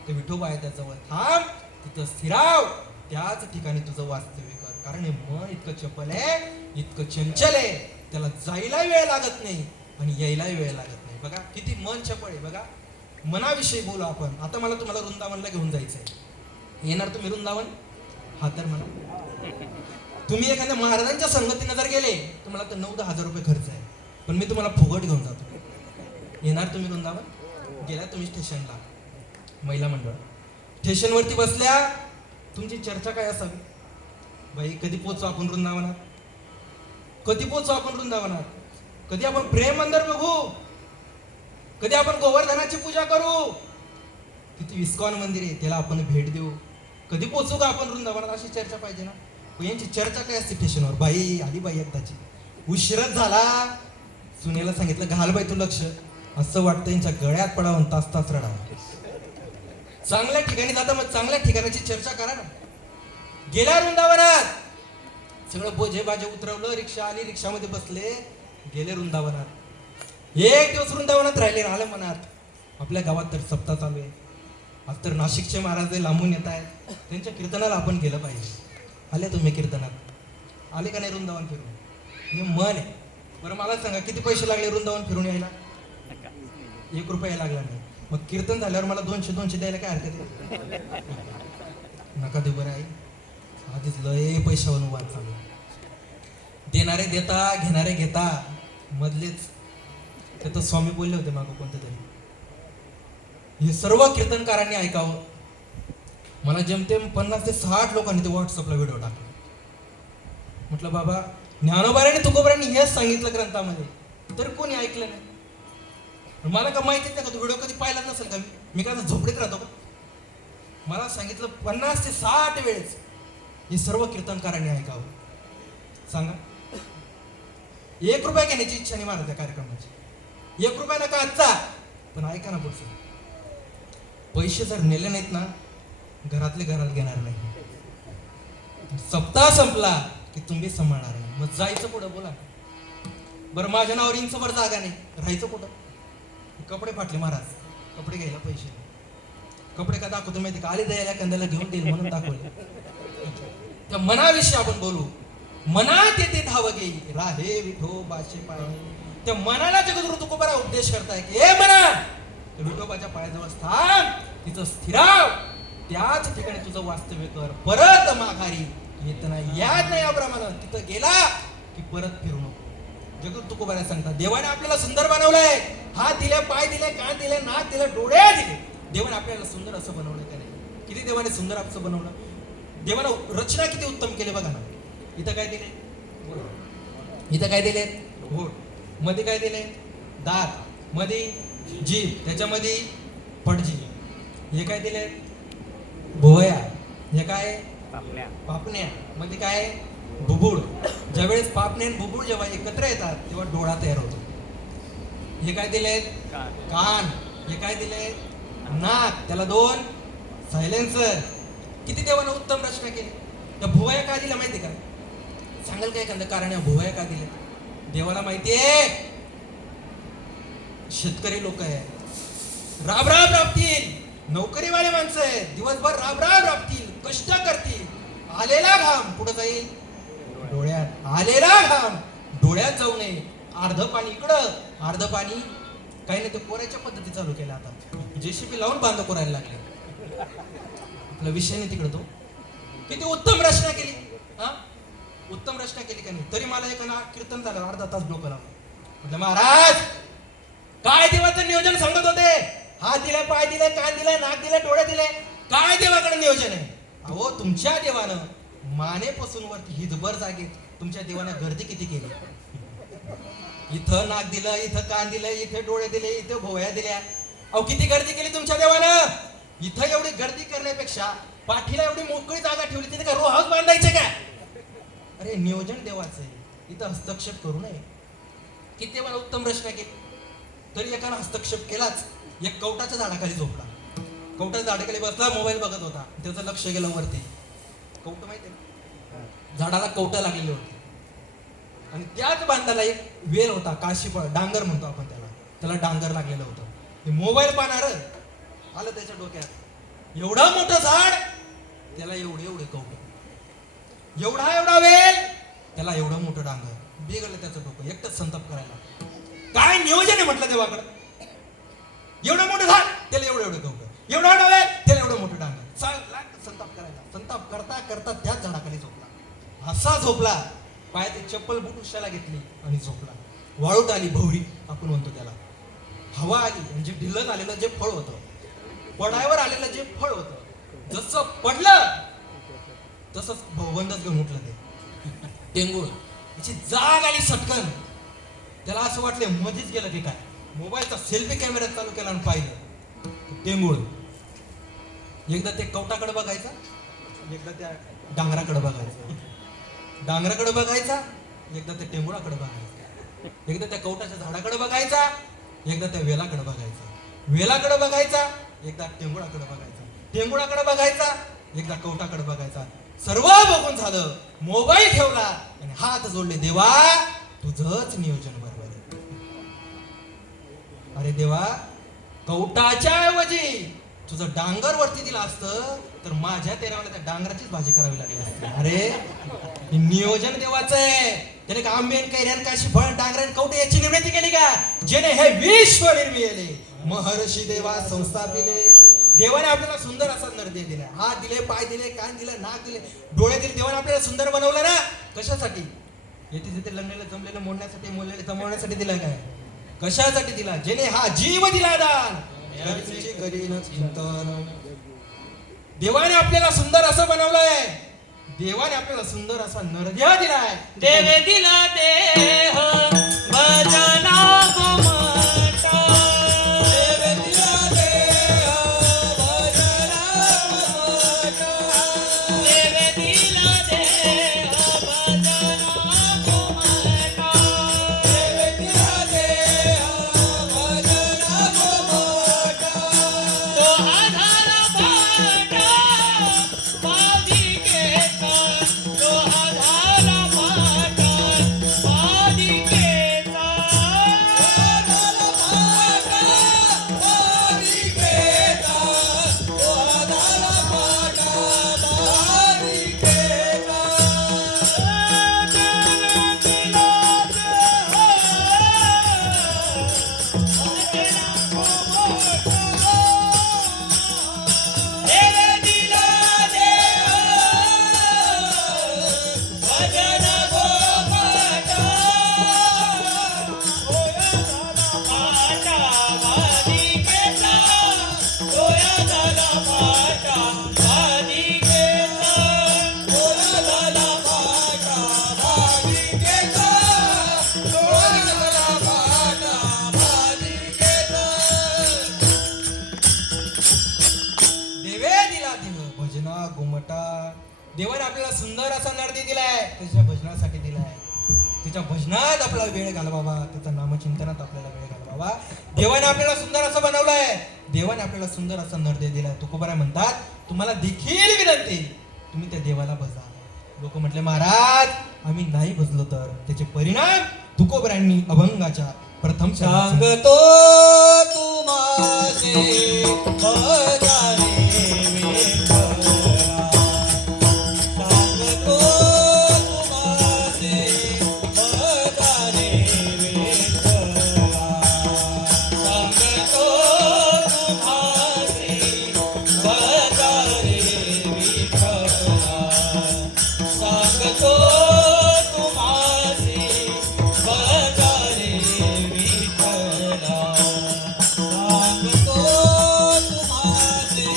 ते विठोबा आहे त्याजवळ थांब, तिथं स्थिराव, त्याच ठिकाणी तुझं वास्तव्य कर. कारण हे मन इतकं चपल आहे, इतकं चंचल आहे, त्याला जायला वेळ लागत नाही आणि यायलाही वेळ लागत नाही. बघा किती मन चपळ आहे. बघा मनाविषयी बोलू आपण. आता मला तुम्हाला वृंदावनला घेऊन जायचंय. येणार तुम्ही वृंदावन? हा तर म्हणा. तुम्ही एखाद्या महाराजांच्या संगतीनं जर गेले तुम्हाला तर 9-10 हजार रुपये खर्च आहे, पण मी तुम्हाला फुकट घेऊन जातो. येणार तुम्ही वृंदावन? गेला तुम्ही स्टेशनला, महिला मंडळ स्टेशनवरती बसल्या, तुमची चर्चा काय असावी? बाई कधी पोचू आपण वृंदावनात, कधी पोचू आपण वृंदावनात, कधी आपण प्रेम मंदिर बघू, कधी आपण गोवर्धनाची पूजा करू, तिथे इस्कॉन मंदिर आहे त्याला आपण भेट देऊ, कधी पोचू का आपण वृंदावनात, अशी चर्चा पाहिजे ना. पण यांची चर्चा काय असते स्टेशनवर? बाई आली बाई एकदाची, उशीरच झाला, सुनेला सांगितलं घाल बाई तू लक्ष, असं वाटतं यांच्या गळ्यात पडावं तास तास रडा. चांगल्या ठिकाणी जाता मग चांगल्या ठिकाणाची चर्चा करा ना. गेल्या वृंदावनात सगळं बोजे बाजे उतरवलं, रिक्षा आली, रिक्षामध्ये बसले, गेले वृंदावनात. एक दिवस वृंदावनात राहिले, आलं मनात आपल्या गावात तर सप्ताह चालू आहे, आज तर नाशिकचे महाराज लांबून येत आहेत, त्यांच्या कीर्तनाला आपण गेलं पाहिजे. आले तुम्ही कीर्तनात, आले का नाही वृंदावन फिरून? हे मन आहे. बरं मला सांगा किती पैसे लागले वृंदावन फिरून यायला? 1 रुपया लागला नाही. मग कीर्तन झाल्यावर मला 200 द्यायला काय हरकत आहे? नका देऊ बरं आई, आधीच लय पैशावर वाद चालू. देणारे देता, घेणारे घेता, मधलेच ते तर स्वामी बोलले होते मागं कोणतं तरी, हे सर्व कीर्तनकारांनी ऐकावं. मला जेमतेम 50 ते 60 लोकांनी ते व्हॉट्सअपला व्हिडिओ टाकले. म्हटलं बाबा ज्ञानोबारांनी तुकोबारांनी हेच सांगितलं ग्रंथामध्ये, तर कोणी ऐकलं नाही. मला का माहितीच नाही का, तो व्हिडिओ कधी पाहिलाच नसेल का? मी काय झोपडीत राहतो का? मला सांगितलं 50 ते 60 वेळेस हे सर्व कीर्तनकारांनी ऐकावं. सांगा 1 रुपया घेण्याची इच्छा नाही मला त्या कार्यक्रमाची, 1 रुपया नका आजचा, पण ऐका ना पुढचं. पैसे जर नेले नाहीत ना, घरातले घरात घेणार नाही. सप्ताह संपला की तुम्ही सांभाळणार नाही. मग जायचं कुठं बोला? बरं माझ्या नावावर इंचभर जागा नाही, राहायचं कुठं? कपडे फाटले महाराज, कपडे घ्यायला पैसे, कपडे का दाखवतो माहिती का? आले द्यायला कंदाला घेऊन देईल म्हणून दाखवले. त्या मनाविषयी आपण बोलू. मनात येते धाव घेई राहे विठो बाचे पाय. त्या मनाला जगद्गुरु तुकोबारा उपदेश करताय की हे मना, विठोबाच्या पायाजवळ थांब, तिचं स्थिराव, त्याच ठिकाणी तुझं वास्तव्य कर, परत माघारी येत नाही, याद नाही याप्रमाणे. तिथं गेला की परत फिरू नको. जगद्गुरु तुकोबारा सांगतात देवाने आपल्याला सुंदर बनवलंय, हात दिले, पाय दिले, कान दिले, नाक दिले, डोळे दिले. देवाने आपल्याला सुंदर असं बनवलं का नाही? किती देवाने सुंदर असं बनवलं. देवानं रचना किती उत्तम केली बघा ना. इथं काय दिले? इथं काय दिले? होठ. मध्ये काय दिले? दात. मध्ये जीभ, त्याच्यामध्ये पडजी. हे काय दिले? भोवया. हे काय? पापण्या. मध्ये काय? बुबुळ. ज्यावेळेस पापणे आणि बुबुळ जेव्हा एकत्र येतात तेव्हा डोळा तयार होतो. हे काय दिले? कान. हे काय दिले? नाक. त्याला 2 सायलेन्सर. किती देवानं उत्तम रचना केली. त्या भुवया का दिल्या माहिती का? सांगाल काय एखादं कारण या भुवया का दिल्या? देवाला माहितीये शेतकरी लोक आहे, राब राब राबतील, नोकरीवाले माणसं आहेत, दिवसभर राब राब राबतील, कष्ट करतील. आलेला घाम कुठं जाईल? डोळ्यात. आलेला घाम डोळ्यात जाऊ नये. अर्ध पाणी इकडं, अर्ध पाणी काही नाही. ते कोरायच्या पद्धती चालू केल्या आता, जेसीबी लावून बांध कोरायला लागले. आपला विषय नाही तिकडं. तो किती उत्तम रचना केली. हा उत्तम रचना केली का नाही? तरी मला एक कीर्तन झालं, अर्धा तास डोकं लावलं. म्हटलं महाराज काय देवाचं नियोजन सांगत होते? हात दिले, पाय दिले, कान दिले, नाक दिले, डोळे दिले, काय देवाकडे नियोजन आहे? अहो तुमच्या देवानं मानेपासून वरती हिजभर जागेत तुमच्या देवानं गर्दी किती केली. इथं नाक दिलं, इथं कान दिलं, इथे डोळे दिले, इथे भोवया दिल्या. अहो किती गर्दी केली तुमच्या देवानं. इथं एवढी गर्दी करण्यापेक्षा पाठीला एवढी मोकळी जागा ठेवली, तिथे काय रो हाऊस बांधायचे काय? अरे नियोजन देवाचं आहे, इथं हस्तक्षेप करू नये. किती देवाला उत्तम रचना केली, तरी एकानं हस्तक्षेप केलाच. एक कवटाच्या झाडाखाली झोपला, कवटाच्या झाडाखाली बसला, मोबाईल बघत होता, त्याचं लक्ष गेलं वरती. कवट माहिती आहे, झाडाला कवटं लागलेली होती आणि त्याच बांधाला एक वेल होता, काशी डांगर म्हणतो आपण त्याला डांगर लागलेलं होतं. ते मोबाईल पाहणार आलं त्याच्या डोक्यात. एवढं मोठं झाड, त्याला एवढे कवट, एवढा वेल, त्याला एवढं मोठं डांगर. बिघडलं त्याचं डोकं, एकटंच संताप करायला. काय नियोजन आहे म्हटलं देवाकडं. एवढं मोठं झाड, त्याला एवढे कवट, एवढा वेल, त्याला एवढं मोठं डांगर. संताप करायला. संताप करता करता त्याच झाडाखाली झोपला. असा झोपला, पायात एक चप्पल बूट उशाला घेतली आणि झोपला. वाळूट आली भवरी आपण म्हणतो त्याला. हवा आली म्हणजे ढिल्लत आलेलं जे फळ होतं, पडायवर आलेलं जे फळ होतं, जसं पडलं तसंच भवबंदच घेऊन उठलं ते टेंगुळ. त्याची जाग आली सटकन. त्याला असं वाटलं मध्येच गेलं की काय. मोबाईलचा सेल्फी कॅमेरा चालू केला आणि पाहिलं टेंगुळ. एकदा ते कवटाकडे बघायचा, एकदा त्या डांगराकडे बघायचा, डांगराकडे बघायचा, एकदा त्या टेंगुळाकडे बघायचा, एकदा त्या कवटाच्या झाडाकडे बघायचा, एकदा त्या वेलाकडे बघायचा, वेलाकडे बघायचा, एकदा टेंगुळाकडे बघायचा, टेंगुळाकडे बघायचा, एकदा कवटाकडे बघायचा. सर्व बघून झालं, मोबाईल ठेवला आणि हात जोडले. देवा तुझंच नियोजन बरोबर आहे. अरे देवा, कवटाच्या ऐवजी तुझं डांगर वरती दिलं असतं तर माझ्या तेरावाला त्या डांगराचीच भाजी करावी लागली असती. अरे हे नियोजन देवाचं आहे. त्याने का आंबेन कैऱ्यान काशी फळ डांगरान कवटे याची निर्मिती केली का? जेणे हे विश्व निर्मिले महर्षी देवा संस्थापिले. देवाने आपल्याला सुंदर असा नरदे दिला, हात दिले, पाय दिले, कान दिले, नाक दिले, डोळे दिले. देवाने आपल्याला सुंदर बनवलं ना. कशासाठी? येथे तिथे लढलेलं जमलेलं मोडण्यासाठी, मोडलेलं जमवण्यासाठी दिलं काय? कशासाठी दिला? जेणे हा जीव दिला दान करीचे करीनच चिंतन. देवाने आपल्याला सुंदर असं बनवलंय. देवाने आपल्याला सुंदर असा नरदेह दिलाय. देवे दिला देह भजना गोमाता. देवे दिला देह भजना गोमाता. देवे दिला देह भजना गोमाता. देवे दिला देह भजना गोमाता. तो आधार पाटा पाविकेचा. तो आधार पाटा पाविकेचा. आधार पाटा पाविकेचा. तो आधार पाटा पाविकेचा. देवे दिला देह भजना गोमाता. पाटा पाविकेचा. तोया झाला पाटा पाविकेचा. तोया झाला पाटा पाविकेचा. तोया झाला पाटा पाविकेचा. देवे दिला देह भजना गोमटा. देवाने आपल्याला सुंदर असा नरदे दिलाय. त्याच्या भजनासाठी दिलाय. त्याच्या भजनात आपला वेळ घालवावा, त्याच्या नामचिंतनात आपल्याला वेळ घालवावा. देवाने आपल्याला सुंदर असं बनवलंय. देवाने आपल्याला सुंदर असा नरदे दिलाय. तुकोबाराय म्हणतात, तुम्हाला देखील विनंती, तुम्ही त्या देवाला भजा. लोक म्हटले महाराज आम्ही नाही भजलो तर त्याचे परिणाम तुकोबरायांनी अभंगाच्या प्रथम सांगतो तुम्हासे भजाने विठ्ठला. सांगतो तुम्हासे भजाने विठ्ठला. सांगतो तुम्हासे भजाने विठ्ठला. सांगतो तुम्हासे भजाने विठ्ठला. सांगतो तुम्हासे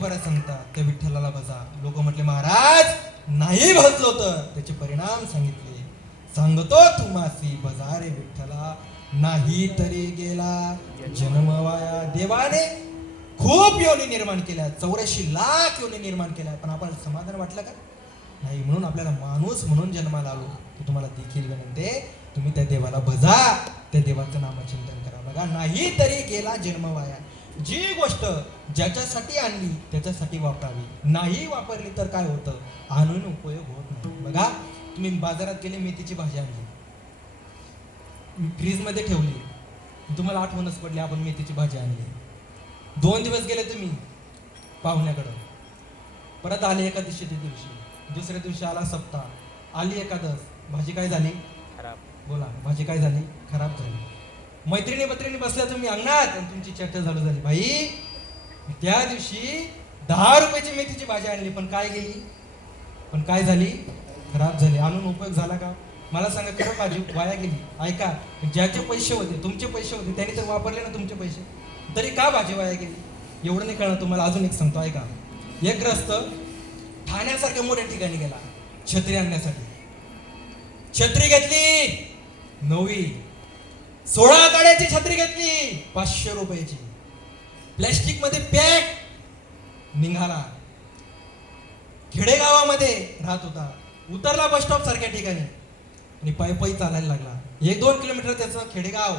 तुकोबारा सांगतात त्या विठ्ठलाला भजा. लोक म्हटले महाराज नाही भजलो तर त्याचे परिणाम सांगितले. सांगतो तुम्हासी भजा रे विठ्ठला, नाही तरी गेला जन्म वाया. देवाने खूप योनी निर्माण केल्या, 84 लाख योनी निर्माण केल्या, पण आपण समाधान वाटलं का? नाही. म्हणून आपल्याला माणूस म्हणून जन्माला आलो. तर तुम्हाला देखील विनंती आहे, तुम्ही त्या देवाला भजा, त्या देवाचं नामचिंतन करा. बघा, नाही तरी गेला जन्म वाया. जी गोष्ट ज्याच्यासाठी आणली त्याच्यासाठी वापरावी, नाही वापरली तर काय होतं, आणून उपयोग होत नाही. बघा, तुम्ही बाजारात गेले, मेथीची भाजी आणली, फ्रीज मध्ये ठेवली, तुम्हाला आठवणच पडली आपण मेथीची भाजी आणली. 2 दिवस गेले तुम्ही पाहुण्याकडं, परत आले एकादशीच्या दिवशी, दुसऱ्या दिवशी आला सप्ताह, आली एकादश, भाजी काय झाली? खराब. बोला, भाजी काय झाली? खराब झाली. मैत्रिणी बसल्या तुम्ही अंगणात आणि तुमची चर्चा चालू झाली, भाई त्या दिवशी 10 रुपयाची मेथीची भाजी आणली, पण काय गेली? पण काय झाली? खराब झाली. आणून उपयोग झाला का? मला सांगा, खरं भाजी वाया गेली? ऐका, ज्याचे पैसे होते, तुमचे पैसे होते, त्यांनी तर वापरले ना तुमचे पैसे, तरी का भाजी वाया गेली? एवढं नाही कळलं तुम्हाला. अजून एक सांगतो, ऐका. एक ग्रस्त ठाण्यासारख्या मोठ्या ठिकाणी गेला छत्री आणण्यासाठी. छत्री घेतली नवी, 16 काड्याची छत्री घेतली, 500 रुपयाची, प्लॅस्टिक मध्ये पॅक. निघाला, खेडेगावामध्ये राहत होता, उतरला बस स्टॉप सारख्या ठिकाणी आणि पायी चालायला लागला. 1-2 किलोमीटर त्याचं खेडेगाव.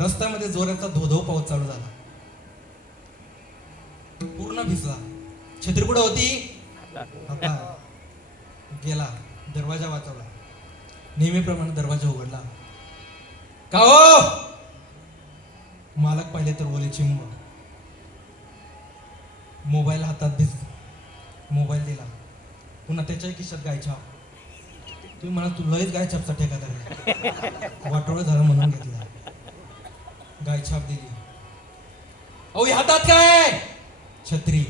रस्त्यामध्ये जोराचा धोधो पाऊस चालू झाला, पूर्ण भिजला. छत्री कुठं होती? आता गेला, दरवाजा वाचवला, नेहमीप्रमाणे दरवाजा उघडला. का हो? मालक पाहिले तर ओले चिंब. मोबाईल हातात भिज, मोबाईल दिला. पुन्हा त्याच्याही खिशात गायछाप. तुम्ही म्हणा, तू लयच गायछापचा ठेका वाटोळ झालं म्हणून घेतला. गायछाप दिली. अहो, हातात काय? छत्री.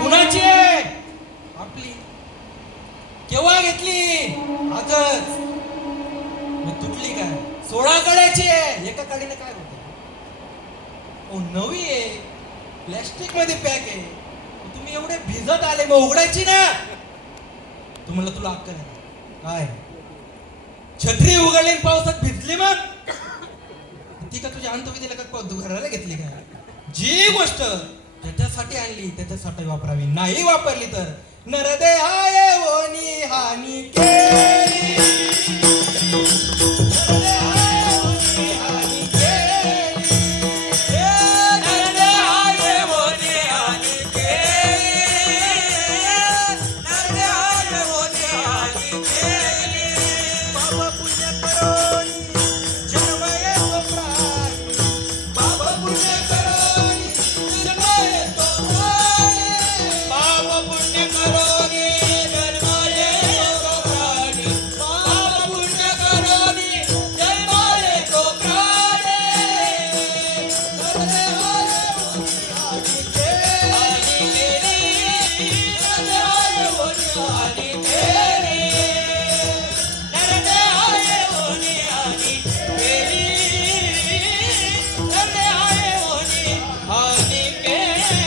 कुणाची? आपली. केव्हा घेतली? आजच. मग तुटली काय? 16 काड्याची आहे, एका काडीने काय होतं? ओ, नवी आहे, प्लॅस्टिक मध्ये पॅक आहे. तुम्ही एवढे भिजत आले, मग उघडायची ना. तुम्हाला तुला अक्कल आहे काय? छत्री उघडली, पावसात भिजली, मग ती का तुझ्या अंतविधीला का घराला घेतली काय? जी गोष्ट त्याच्यासाठी आणली त्याच्यासाठी वापरावी, नाही वापरली तर नरदेहाय ओनी हानी केली. नरदेहाय ओनी हानी केली. नरदेहाय ओनी हानी केली. नरदेहाय ओनी हानी केली. पाप पुण्य करोनी जन्म येतो प्राणी. पाप पुण्य करोनी जन्म येतो प्राणी. पाप पुण्य करोनी जन्म येतो प्राणी. पाप पुण्य करोनी जन्म येतो प्राणी. नरदेहाय ओनी हानी केली. नरदेहाय ओनी हानी केली. नरदेहाय ओनी हानी केली.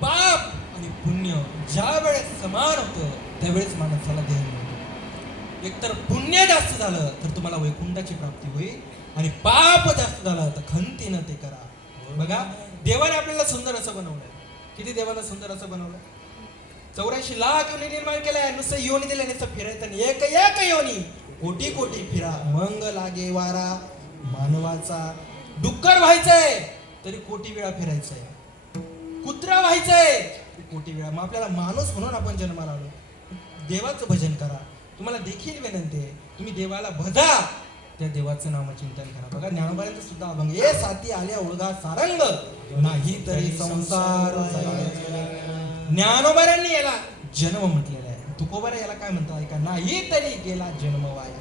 पाप आणि पुण्य ज्या वेळेस समान होतं त्यावेळेस माणसाला ध्यान मिळतं. एकतर पुण्य जास्त झालं तर तुम्हाला वैकुंठाची प्राप्ती होईल आणि पाप जास्त झालं तर खंतीनं ते करा. बघा, देवाने आपल्याला सुंदर असं बनवलंय. किती देवानं सुंदर असं बनवलं? 84 लाख योनी निर्माण केल्या. नुसतं योनी दिल्या, नुसतं फिरायचं नाही. एक एक योनी कोटी कोटी फिरा, मंग लागे वारा मानवाचा. डुक्कर व्हायचंय तरी कोटी वेळा फिरायचंय, कुत्रा व्हायचंय कोटी वेळा. मग आपल्याला माणूस म्हणून आपण जन्माला आलो. देवाचं भजन करा. तुम्हाला देखील विनंती आहे, तुम्ही देवाला भजा, त्या देवाचं नामचिंतन करा. बघा, ज्ञानोबांचं सुद्धा अभंग, ए साथी आल्या उळगा सारंग, नाही तरी संसार. ज्ञानोबांनी याला जन्म म्हटलेला आहे. तुकोबारा याला काय म्हणतो ऐका, नाही तरी गेला जन्म वाया.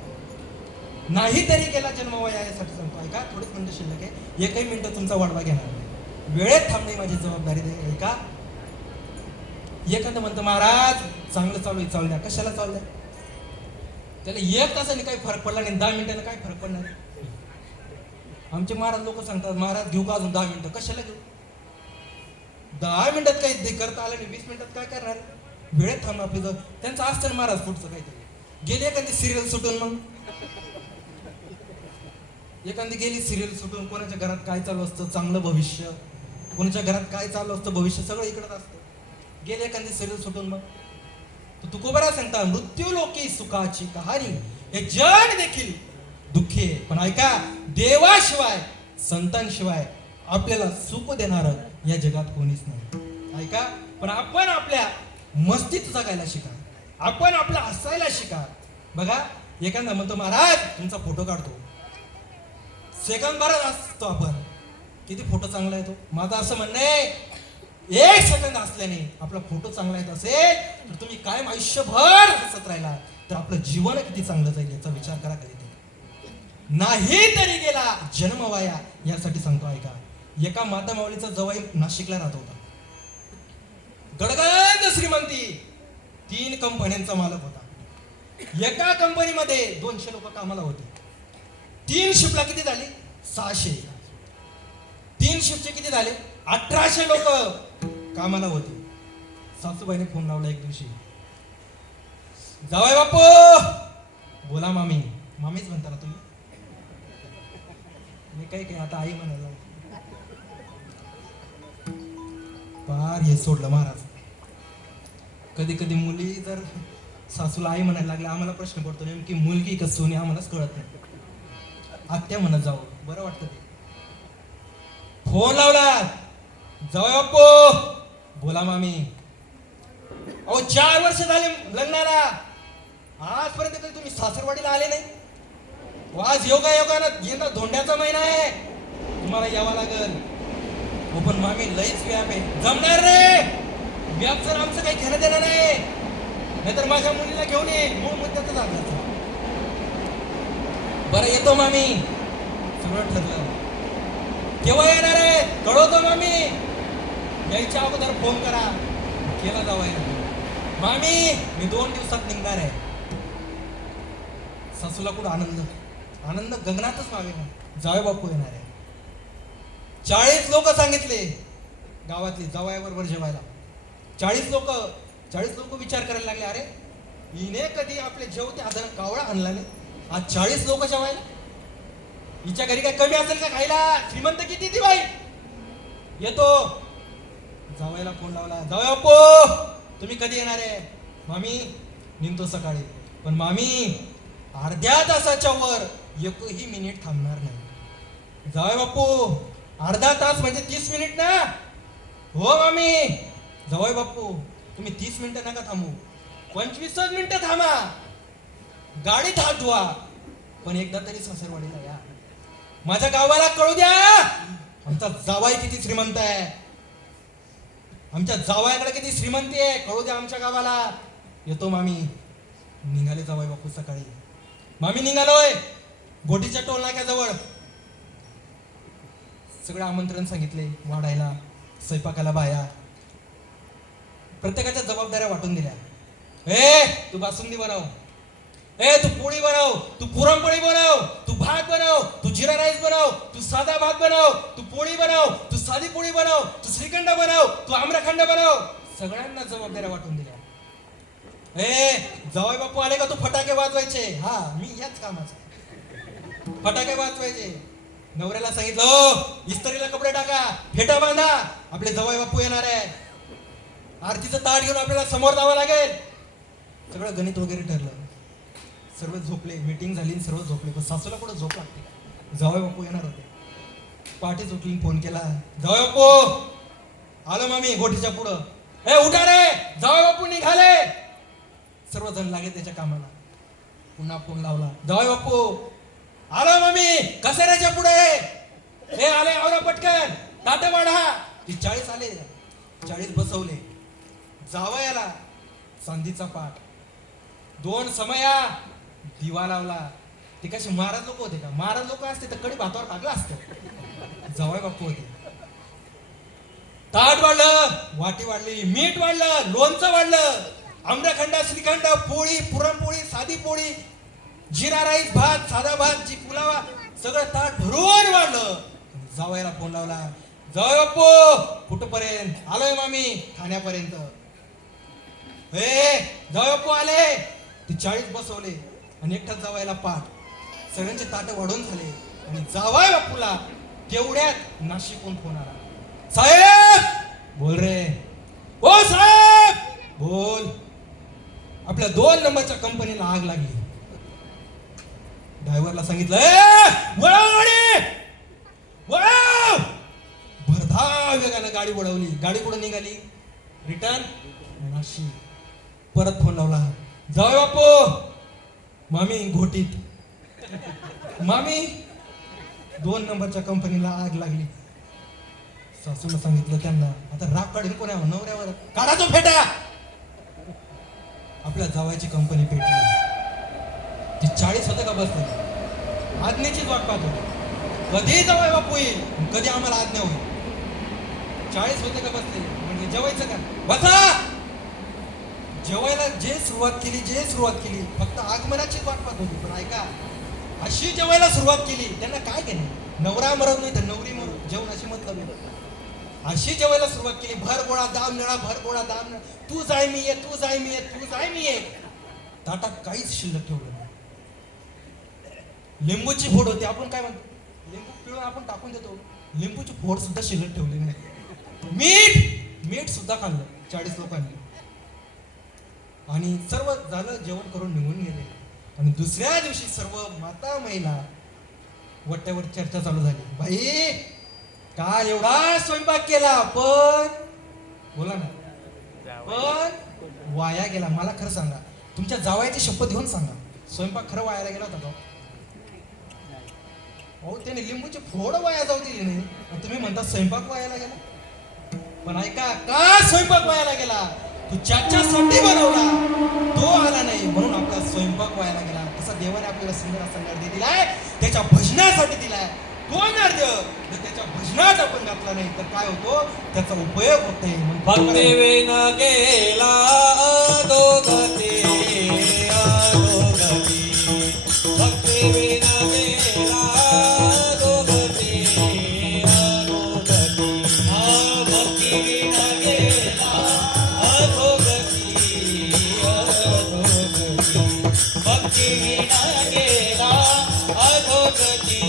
नाही तरी गेला जन्म वाया यासाठी सांगतो ऐका. थोडीच मिनिटं शिल्लक आहे, एकही मिनिटं तुमचा वाढवा घेणार नाही. वेळेत थांबणे माझी जबाबदारी आहे. ऐका, एखादं म्हणतं महाराज चांगलं चालू आहे, चालू द्या. कशाला चालू द्या? त्याला 1 तासाने काही फरक पडला नाही, 10 मिनिटांनी काय फरक पडणार? आमचे महाराज लोक सांगतात महाराज घेऊ का अजून 10 मिनिटं. कशाला घेऊ? 10 मिनिटात काही करता आलं नाही, 20 मिनिटात काय करणार? वेळेत थांब आपली जाऊ. त्यांचं असतं ना महाराज पुढचं काहीतरी. गेली एखादी सिरियल सुटून, मग एखादी गेली सिरियल सुटून, कोणाच्या घरात काय चालू असतं चांगलं भविष्य, कोणाच्या घरात काय चालू असतं भविष्य, सगळं इकडंच असतं. गेली एखादी सिरियल सुटून, मग तर तुकोबरा सांगता मृत्यू लोकी सुखाची कहाणी, हे जग देखील दुःखी आहे. पण ऐका, देवाशिवाय संतांशिवाय आपल्याला सुख देणार या जगात कोणीच नाही. ऐका, पण आपण आपल्या मस्तीत जगायला शिका, आपण आपलं हसायला शिका. बघा, एखादा म्हणतो महाराज तुमचा फोटो काढतो, सेकंद भरत असतो आपण, किती फोटो चांगला येतो. माझं असं म्हणणं आहे, 1 सेकंद असल्याने आपला फोटो चांगला येत असेल तर तुम्ही कायम आयुष्यभर हसत राहिला तर आपलं जीवन किती चांगलं जाईल याचा विचार करा कधी. नाही तरी गेला जन्म वाया, यासाठी सांगतो ऐका. एका माता माऊलीचा जवाई नाशिकला राहत होता. गडगड श्रीमंती, 3 कंपन्यांचा मालक होता. एका कंपनीमध्ये 200 लोक कामाला होते. 3 शिफ्टला किती झाले? 600. 3 शिफ्टचे किती झाले? 1800 लोक कामाला होते. सासूबाईने फोन लावला एक दिवशी, जावई बापू. बोला मामी. मामीच म्हणता ना तुम्ही? मी काही आता आई म्हणायला पार हे सोडलं महाराज. कधी कधी मुली जर सासूला आई म्हणायला लागल्या, आम्हाला प्रश्न पडतो नेमकी मुलगी का सोनी आम्हालाच कळत नाही. आत्या म्हणत जावं, बरं वाटतं ते. फोन लावला, जावई बापू. बोला मामी. अहो 4 वर्ष झाले लग्नाला, आजपर्यंत कधी तुम्ही सासरवाडीला आले नाही. आज योगायोगानं यंदा धोंड्याचा महिना आहे, तुम्हाला यावं लागल. हो पण मामी लईच व्याप आहे. जमणार रे, व्याप जर आमचं काही घेणं देणं नाही, नाहीतर माझ्या मुलीला घेऊन ये. मूळ मुद्द्याचं झालं. बरं येतो मामी, सगळं ठरलं. केव्हा येणार आहे कळवतो मामी. यायच्या अगोदर फोन करा. केला जावाय, मामी मी 2 दिवसात निघणार आहे. सासूला कुठं आनंद, आनंद गगनातच मावे. जावई बापू येणार आहे. 40 लोक सांगितले गावातली जावयाबरोबर जेवायला. 40 लोक विचार करायला लागले, अरे हिने कधी आपले जेवते आधार कावळा आणला नाही, आज 40 लोक जेवायला. हिच्या घरी काय कमी असेल का खायला? श्रीमंत किती ती बाई. येतो. जावयाला फोन लावला, जावई बापू तुम्ही कधी येणार आहे? मामी निघतो सकाळी, पण मामी अर्ध्या तासाच्या वर 1ही मिनिट थांबणार नाही. जावई बापू अर्धा तास म्हणजे 30 मिनिट ना? हो मामी. जावई बापू तुम्ही 30 मिनिटं नका थांबू, 25 मिनिटं थांबा. गाडीत हात धुवा, पण एकदा तरी सासरवाडीला या. माझ्या गावाला कळू द्या आमचा जावाई किती श्रीमंत आहे, आमच्या जावयाकडे किती श्रीमंती आहे, कळू द्या आमच्या गावाला. येतो मामी. निघाले जावई बापू सकाळी. मामी निघालोय घोटीच्या टोल नाक्याजवळ. सगळं आमंत्रण सांगितले वाढायला, स्वयंपाकाला बाया, प्रत्येकाच्या जबाबदाऱ्या वाटून दिल्या. तू बासुंदी बनव, तू पोळी बनव, तू पुरणपोळी बनव, तू भात बनव, तू जिरा राईस बनव, तू साधा भात बनव, तू पोळी बनव, तू साधी पोळी बनव, तू श्रीखंड बनव, तू आम्रखंड बनव. सगळ्यांना जबाबदाऱ्या वाटून दिल्या. जावई बापू आले का तू फटाके वाजवायचे. हा मी याच कामाचा. फटाके वाजवायचे. नवऱ्याला सांगितलं, इस्त्रीला कपडे टाका, फेटा बांधा, आपले जावई बापू येणार आहे. आरतीचं ताट घेऊन आपल्याला समोर जावं लागेल. सगळं गणित वगैरे ठरलं. सर्व झोपले, मीटिंग झाली, सर्व झोपले. पण सासूला कुठं झोप लागते का? जावई बापू येणार होते. पाठीच उठली, फोन केला, जावई बापू आलो मामी गोठीच्या पुढं. उठा रे, जावई बापू निघाले. सर्वजण लागले त्याच्या कामाला. पुन्हा फोन लावला, जावई बापू आलो मामी कसेऱ्याच्या पुढे. आले आवरा पटकन, ताट वाढा. 40 आले, 40 बसवले. जावयाला चांदीचा पाट, 2 समया, दिवा लावला. ते कसे महाराज लोक होते का? महाराज लोक असते तर कडी भातावर टाकलं असतं. जावई बापू होते. ताट वाढलं, वाटी वाढली, मीठ वाढलं, लोणचं वाढलं, आम्रखंड, श्रीखंड, पोळी, पुरणपोळी, साधी पोळी, जिरा राईस, भात, साधा भात, जी पुलावा, सगळं ताट भरून वाढलं. जावयाला फोन लावला, जावई बाप्पू कुठपर्यंत आलोय मामी ठाण्यापर्यंत. ए जावई बाप्पू आले. ते 40 बसवले आणि एकटाच जावयाला पाठ. सगळ्यांचे ताट वाढून झाले आणि जावई बाप्पूला तेवढ्यात नाशिकहून फोन आला. साहेब बोल रे. ओ साहेब बोल. आपल्या 2 नंबरच्या कंपनीला आग लागली. ड्रायव्हरला सांगितलं, वळव गाडी वळव. भरधाव वेगानं गाडी वळवली. गाडी कुठं निघाली? रिटर्न नाशिक. परत फोन लावला, जावई बापू मामी घोटीत. मामी 2 नंबरच्या कंपनीला आग लागली. सासूला सांगितलं त्यांना, आता राग काढीन कोणावर? नवऱ्यावर. काढा तो फेटा. आपल्या जावायची कंपनी पेटली. ती 40 होतं का बसलेली? आज्ञेचीच वाट पाहत होती. कधी जावई बापू येईल, कधी आम्हाला आज्ञा होईल. 40 होते का बसलेले? म्हणजे जेवायचं का? बसा. जेवायला जे सुरुवात केली फक्त आगमनाचीच वाट पाहत होती. पण ऐका, अशी जेवायला सुरुवात केली, त्यांना काय केलं? नवरा मरत नाही तर नवरी मरत, जेवणाशी मतलब नाही. अशी जेवायला सुरुवात केली, भर गोळा दाम निळा, भर गोळा दाम निळा, तू जाय मी ये, तू जाय मी ये, तू जाय मी ये. ताटात काहीच शिल्लक ठेवलं नाही. लिंबूची फोड होती. आपण काय म्हणतो, लिंबू पिळून आपण टाकून देतो. लिंबूची फोड सुद्धा शिल्लक ठेवली नाही. मीठ सुद्धा खाल्लं 40 लोकांनी. आणि सर्व झालं, जेवण करून निघून गेले. आणि दुसऱ्या दिवशी सर्व माता महिला वट्यावर चर्चा चालू झाली. बाई काल एवढा स्वयंपाक केला पण बोला ना, पण वाया गेला. मला खरं सांगा, तुमच्या जावयाची शपथ घेऊन सांगा, स्वयंपाक खरं वायाला गेला होता का? हो, त्याने लिंबूची फोड वाया जाऊ दिली नाही. तुम्ही म्हणता स्वयंपाक वायाला गेला. पण ऐका, का स्वयंपाक वायाला गेला? तू ज्याच्यासाठी बनवला तो आला नाही म्हणून आपला स्वयंपाक वायाला गेला. तसा देवाने आपल्याला सुंदर असा नर्दे दिलाय, त्याच्या भजनासाठी दिलाय. तो नर्द जर त्याच्या भजनात आपण घातला नाही तर काय होतो, त्याचा उपयोग होत नाही. भक्ती विन गेला अधोगती, अधोगती. भक्ती विन गेला अधोगती, अधोगती. हा भक्ती विन गेला अधोगती, अधोगती. भक्ती विन गेला अधोगती,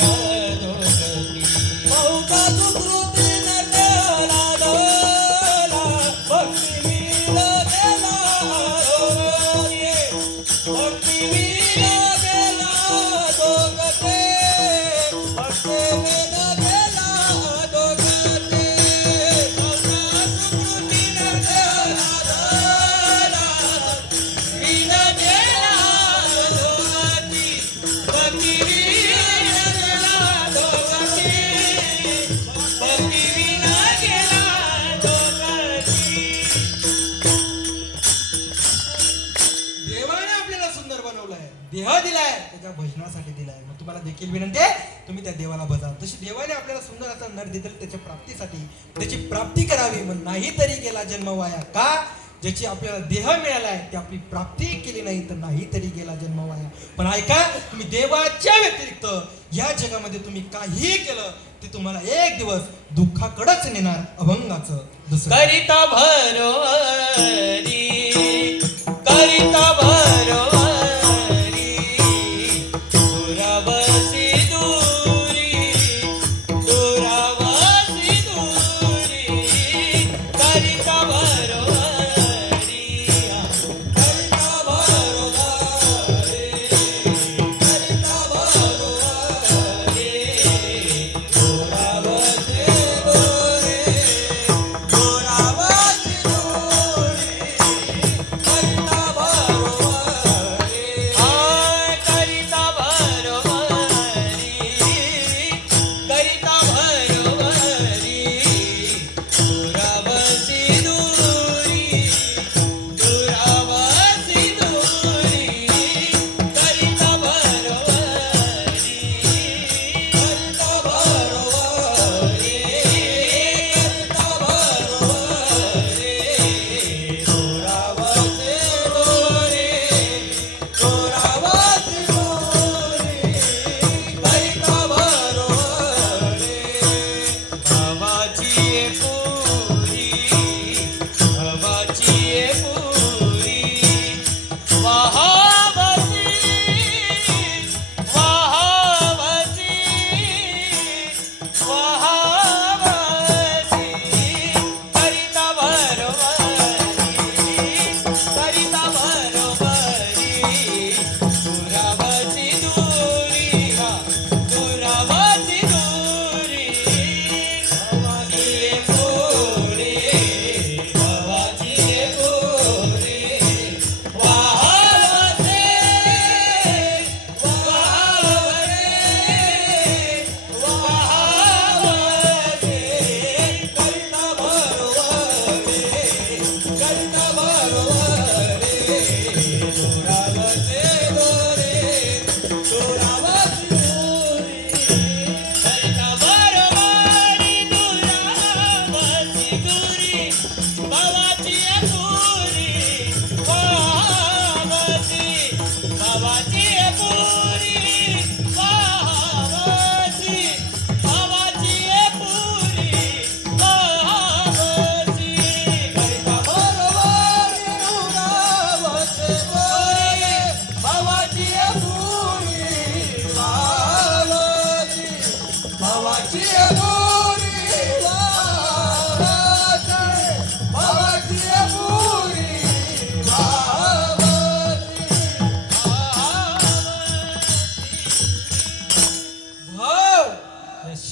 अधोगती. बहुका सुकृतीने केला डोला, भक्ती विन गेला अधोगती. भक्ती विन गेला अधोगती, भक्ती विन गेला अधोगती. बहुका सुकृतीने केला डोला, विन गेला अधोगती. भक्ती विन गेला अधोगती, भक्ती विन गेला अधोगती. देवाने आपल्याला सुंदर बनवलंय, देह दिलाय, त्याच्या भजनासाठी दिलाय. मग तुम्हाला देखील विनंती आहे, तुम्ही त्या देवाला भजा. जशी देवाने आपल्याला सुंदर असा नर दिलेला त्याच्या प्राप्तीसाठी, त्याची प्राप्ती करावी. मग नाही तरी गेला जन्म वाया. का? ज्याची आपल्याला देह मिळालाय ती आपली प्राप्ती केली नाही तर नाही तरी गेला जन्म वाया. पण ऐका, तुम्ही देवाच्या व्यतिरिक्त या जगामध्ये तुम्ही काही केलं ते तुम्हाला एक दिवस दुःखाकडेच नेणार, अभंगाचं दुसरं. करिता भरोवरी, करिता भरोवरी, दुरावसी दूरी, दुरावसी दूरी. करिता भरोवरी, करिता भरोवरी, करिता भरोवरी. दुरावसी दूरी, दुरावसी दूरी. करिता भरोवरी.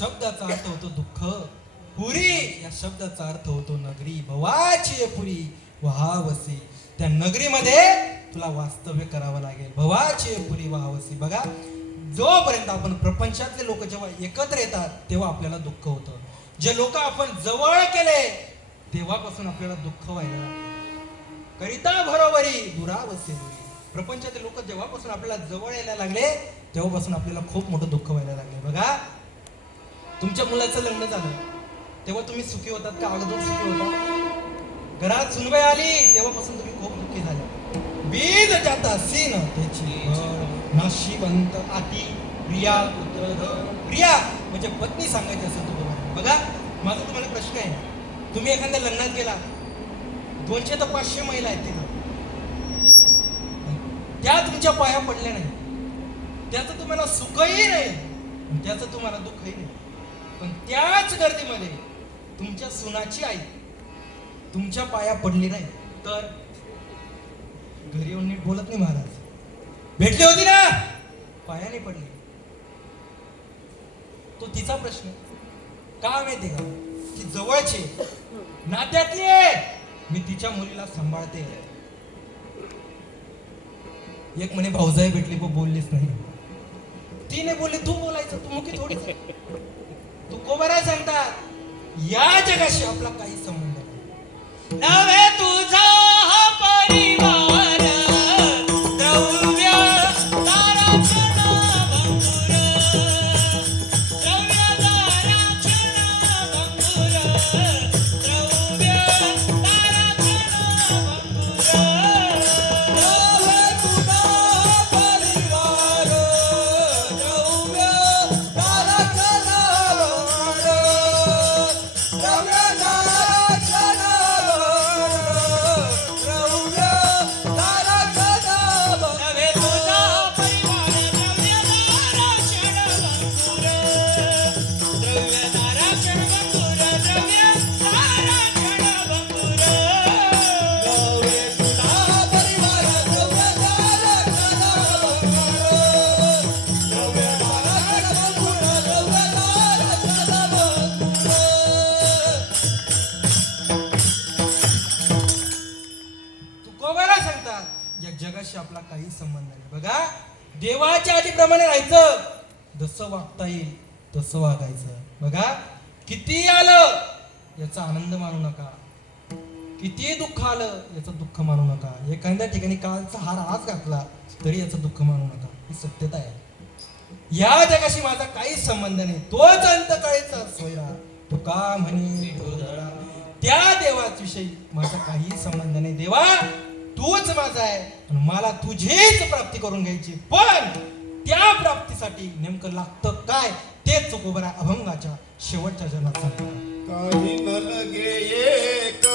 शब्दाचा अर्थ होतो दुःख. पुरी या शब्दाचा अर्थ होतो नगरी. भवाची आहे पुरी वहावसी. त्या नगरीमध्ये तुला वास्तव्य करावं लागेल. भवाची आहे पुरी वहावसी. बघा, जोपर्यंत आपण प्रपंचातले लोक जेव्हा एकत्र येतात तेव्हा आपल्याला दुःख होतं. जे लोक आपण जवळ केले तेव्हापासून आपल्याला दुःख व्हायला लागले. करिता बरोबरी दुरावसे दुरी. प्रपंचातले लोक जेव्हापासून आपल्याला जवळ यायला लागले तेव्हापासून आपल्याला खूप मोठं दुःख व्हायला लागले. बघा, तुमच्या मुलाचं लग्न झालं तेव्हा तुम्ही सुखी होतात का अगोदर सुखी होतात? घरात सुनबाई आली तेव्हापासून तुम्ही खूप दुःखी झाले. बीज जाता सीन त्याची नाशिवंत आती प्रिया पुत्र प्रिया म्हणजे पत्नी सांगायची असेल तुम्हाला. बघा, माझा तुम्हाला प्रश्न आहे. तुम्ही एखाद्या लग्नात गेला, 200 ते 500 महिला आहेत तिथं, त्या तुमच्या पाया पडल्या नाही, त्याचं तुम्हाला सुखही नाही, त्याचं तुम्हाला दुःखही नाही. पण त्याच गर्दीमध्ये तुमच्या सुनाची आई तुमच्या पाया पडली नाही तर घरी येऊन नीट बोलत नाही. महाराज भेटली होती ना, पाया नाही पडली. तो तिचा प्रश्न. का माहिती का? की जवळची नात्यातली आहे, मी तिच्या मुलीला सांभाळते. एक म्हणे भाऊजाई भेटली पण बोललीच नाही. ती नाही बोलली, तू बोलायचं, तू मुखी थोडी. तू कोबरा सांगतात. या जगाशी आपला काही संबंध नाही. नव्हे तुझा हा परिवार द्रव्य दाराचं भंगुर, द्रव्य दाराचं भंगुर, द्रव्य दाराचं भंगुर. नव्हे तुझा परिवार द्रव्य दाराचं भंगुर, द्रव्य जगाशी आपला काही संबंध नाही. बघा, देवाच्या आधीप्रमाणे राहायचं, जसं वागता येईल तसं वागायचं. बघा, किती आलं याचा आनंद मानू नका, किती दुःख आलं याचं दुःख मानू नका. एखाद्या ठिकाणी कालचा हार आज घातला तरी याचं दुःख मानू नका. ही सत्यता आहे. या जगाशी माझा काही संबंध नाही, तोच अंतकाळीचा सोयरा. तुका म्हणे त्या देवाविषयी माझा काही संबंध नाही. देवा, तूच माझा आहे आणि मला तुझीच प्राप्ती करून घ्यायची. पण त्या प्राप्तीसाठी नेमकं लागतं काय तेच चुकोबरा अभंगाच्या शेवटच्या जन्मात सांगतात. काही न लगे एक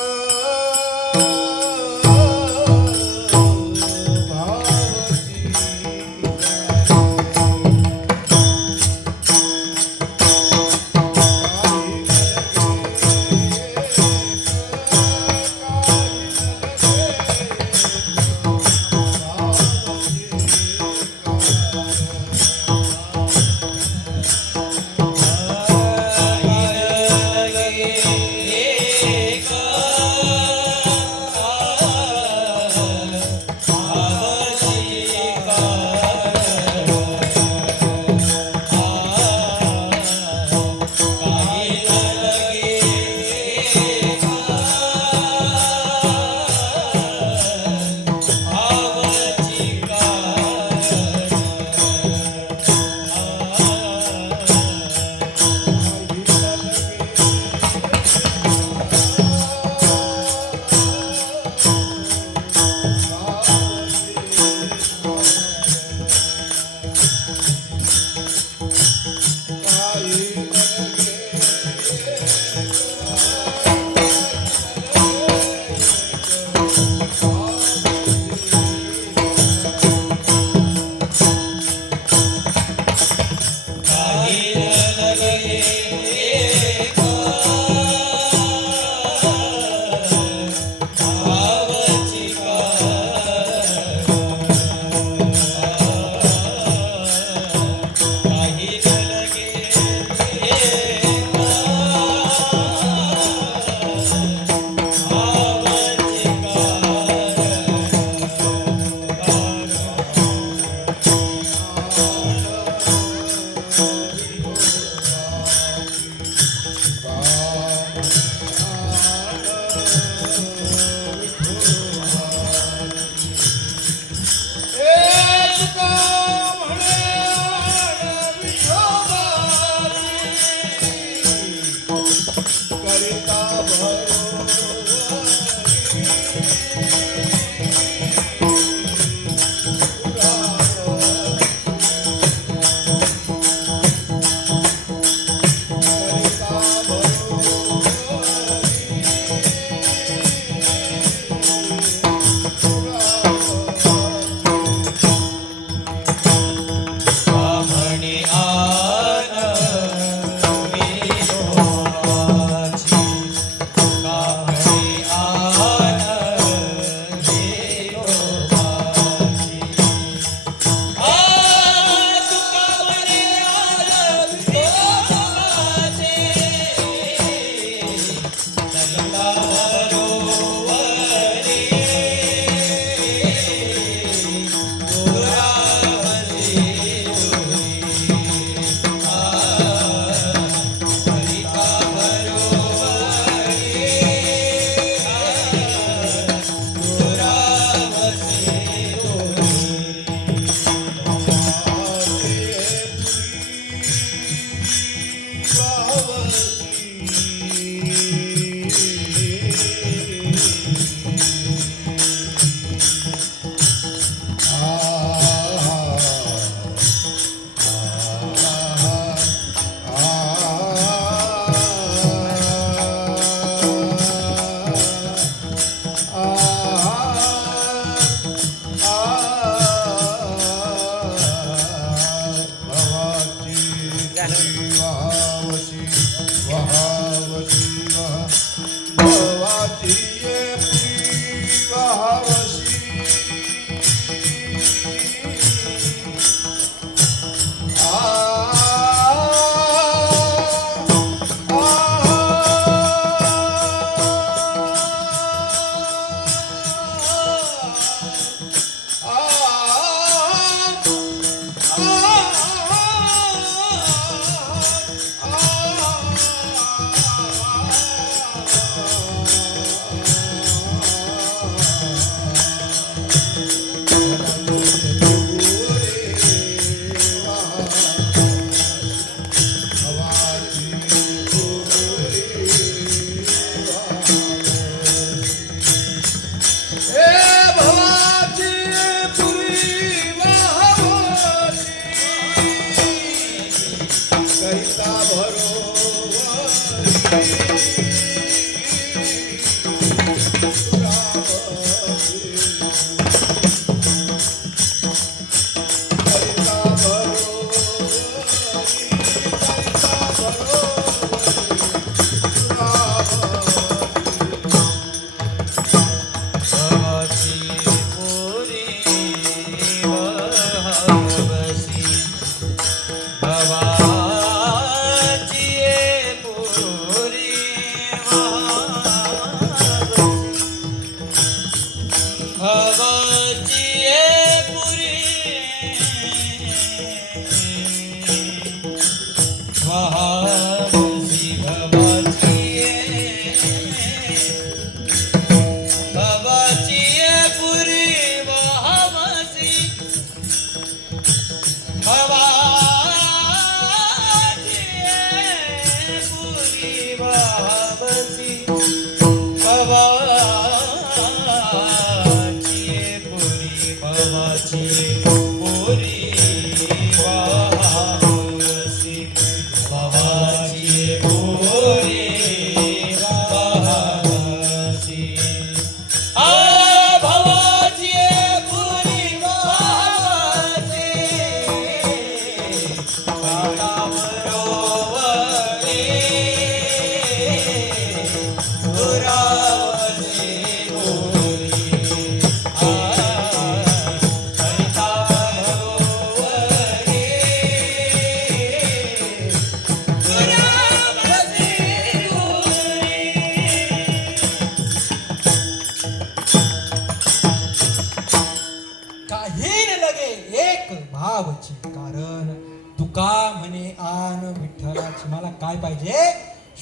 भजन तुका म्हणे आन विठ्ठलाची. मला काय पाहिजे?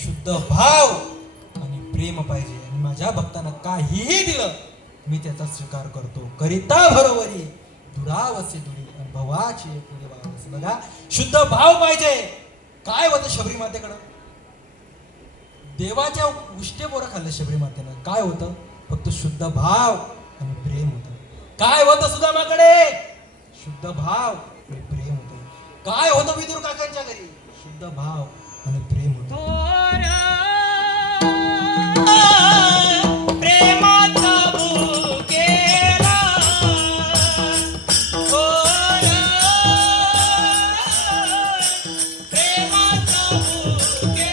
शुद्ध भाव आणि प्रेम पाहिजे. आणि माझ्या भक्तांना काहीही दिलं मी त्याचा स्वीकार करतो. करिता बरोबरी दुरावसे दुरी आणि भवाची पुढे वावसे. बघा, शुद्ध भाव पाहिजे. काय होतं शबरी मातेकडं? देवाच्या उष्टे बोरं खाल्लं शबरी मातेनं. काय होतं? फक्त शुद्ध भाव आणि प्रेम होतं. काय होतं सुदामाकडे? शुद्ध भाव आणि प्रेम होतं. काय होतं विदुर काकांच्या घरी? शुद्ध भाव आणि प्रेम होतं. प्रेमाचा भुकेला थोरा, प्रेमाचा भुकेला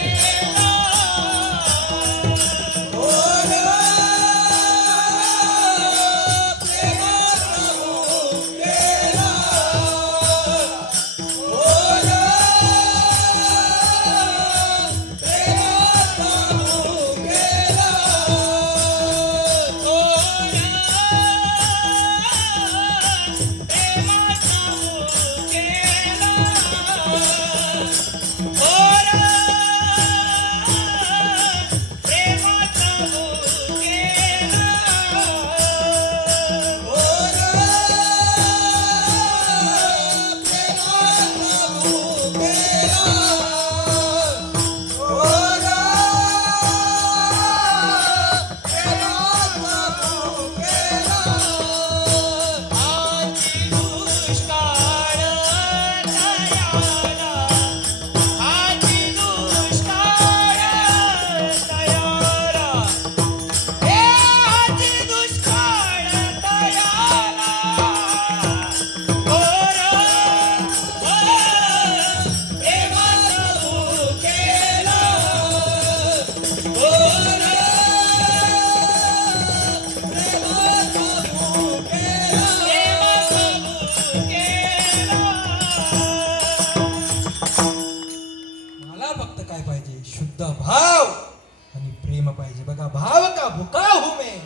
मला फक्त काय पाहिजे? शुद्ध भाव आणि प्रेम पाहिजे. बघा, भाव का भुका हूं मैं,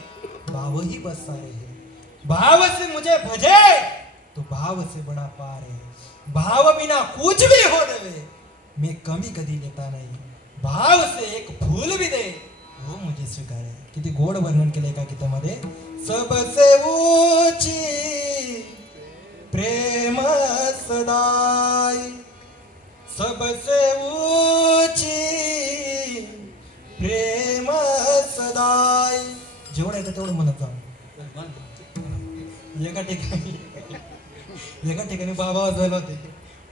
भाव ही बस सारे है. भाव से मुझे भजे तो भाव से बड़ा पार है. भाव बिना कुछ भी हो देवे मैं कमी कधी लेता नाही. भाव से एक फूल भी दे हो मुझे स्वीकार है. किती गोड वर्णन केलंय का गीतामध्ये. सबसे ऊंची प्रेम सदाई, सबसे ऊंची प्रेम सदाई. जेवढं येतं तेवढं म्हणत जाऊ. एका ठिकाणी बाबा झाले होते.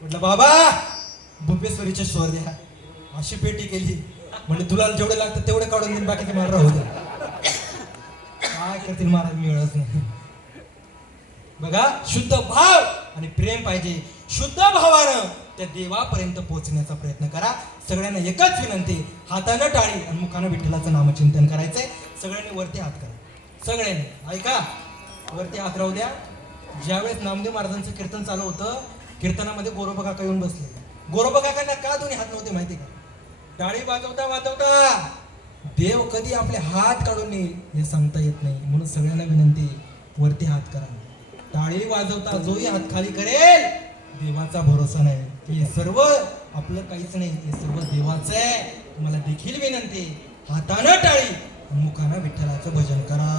म्हटलं, बाबा भूपेश्वरीचे स्वर द्या. अशी पेटी केली. म्हणजे तुला जेवढे लागतं तेवढे काढून देईन, बाकीचे मला राहू दे. काय करतील महाराज, मिळत नाही. बघा, शुद्ध भाव आणि प्रेम पाहिजे. शुद्ध भावानं त्या देवापर्यंत पोहोचण्याचा प्रयत्न करा. सगळ्यांना एकच विनंती, हातानं टाळी आणि मुखानं विठ्ठलाचं नामचिंतन करायचंय. सगळ्यांनी वरती हात करा. सगळ्यांनी ऐका, वरती हात राहू द्या. ज्यावेळेस नामदेव महाराजांचं कीर्तन चालू होतं, कीर्तनामध्ये गोरोबा काका येऊन बसले. गोरोबा काकांना का दोन्ही हात नव्हते माहिती का? टाळी वाजवता वाजवता देव कधी आपले हात काढून येईल हे सांगता येत नाही. म्हणून सगळ्यांना विनंती, वरती हात करा. टाळी वाजवता जोही हात खाली करेल देवाचा भरोसा नाही. हे सर्व आपलं काहीच नाही, हे सर्व देवाचं आहे. तुम्हाला देखील विनंती, हातानं टाळी मुखानं विठ्ठलाचं भजन करा.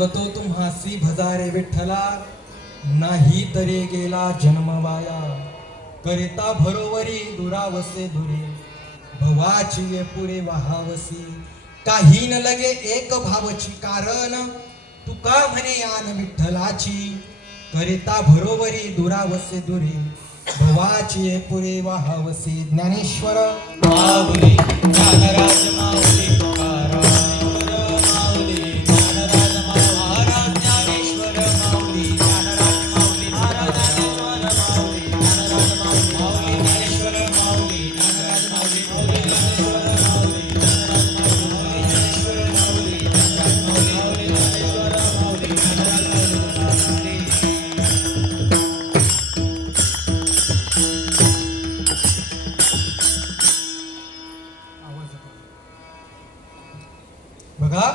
सांगतो तुम्हासी भजारे विठ्ठला, नाही तरी गेला जन्म वाया. करिता भरोवरी दुरावसे दुरे, भवाची ये पुरे वहावसी. काही न लगे एक भावची कारण, तुका म्हणे आन विठ्ठलाची. करिता भरोवरी दुरावसे दुरे, भवाची ये पुरे वहावसी. ज्ञानेश्वर माऊली ज्ञानराज माऊली तुकाराम माऊली ज्ञानराज महाराज ज्ञानेश्वर माऊली ज्ञानराज माऊली महाराज ज्ञानेश्वर माऊली ज्ञानराज माऊली ज्ञानेश्वर माऊली ज्ञानराज माऊली ज्ञानेश्वर माऊली ज्ञानराज माऊली ज्ञानेश्वर माऊली ज्ञानराज माऊली ज्ञानेश्वर माऊली ज्ञानराज माऊली. बघा,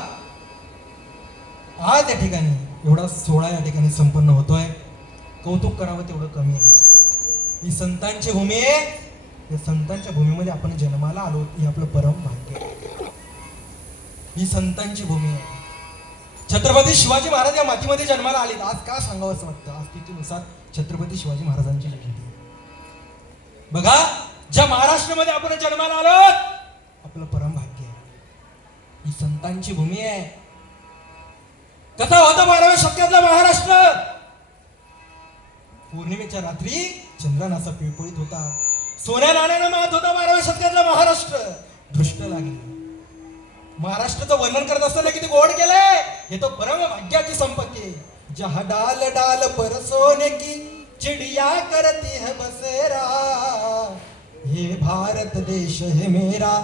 आज या ठिकाणी एवढा सोहळा या ठिकाणी संपन्न होतोय. कौतुक करावं तेवढं कमी आहे. ही संतांची भूमी आहे. या संतांच्या भूमीमध्ये आपण जन्माला आलो, हे आपलं परम भाग्य आहे. ही संतांची भूमी आहे. छत्रपती शिवाजी महाराज या मातीमध्ये जन्माला आले. आज का सांगावं असं वाटतं? आज तिथीनुसार छत्रपती शिवाजी महाराजांची जयंती. बघा, ज्या महाराष्ट्रामध्ये आपण जन्माला आलो, आपलं परम भाग्य आहे. ही संतांची भूमी आहे. कथा होता 12व्या शतकातला महाराष्ट्र. पौर्णिमेच्या रात्री चंद्र असा पिळपळीत होता. सोन्या नाण्यानं मात होता 12व्या शतकातला महाराष्ट्र. दृष्ट लागली. महाराष्ट्राचं वर्णन करत असताना किती गोड केलंय. हे तो परम भाग्याची संपत्ती आहे. जहा डाल डाल पर सोने की चिड़िया करती है बसेरा, हे भारत देश है मेरा,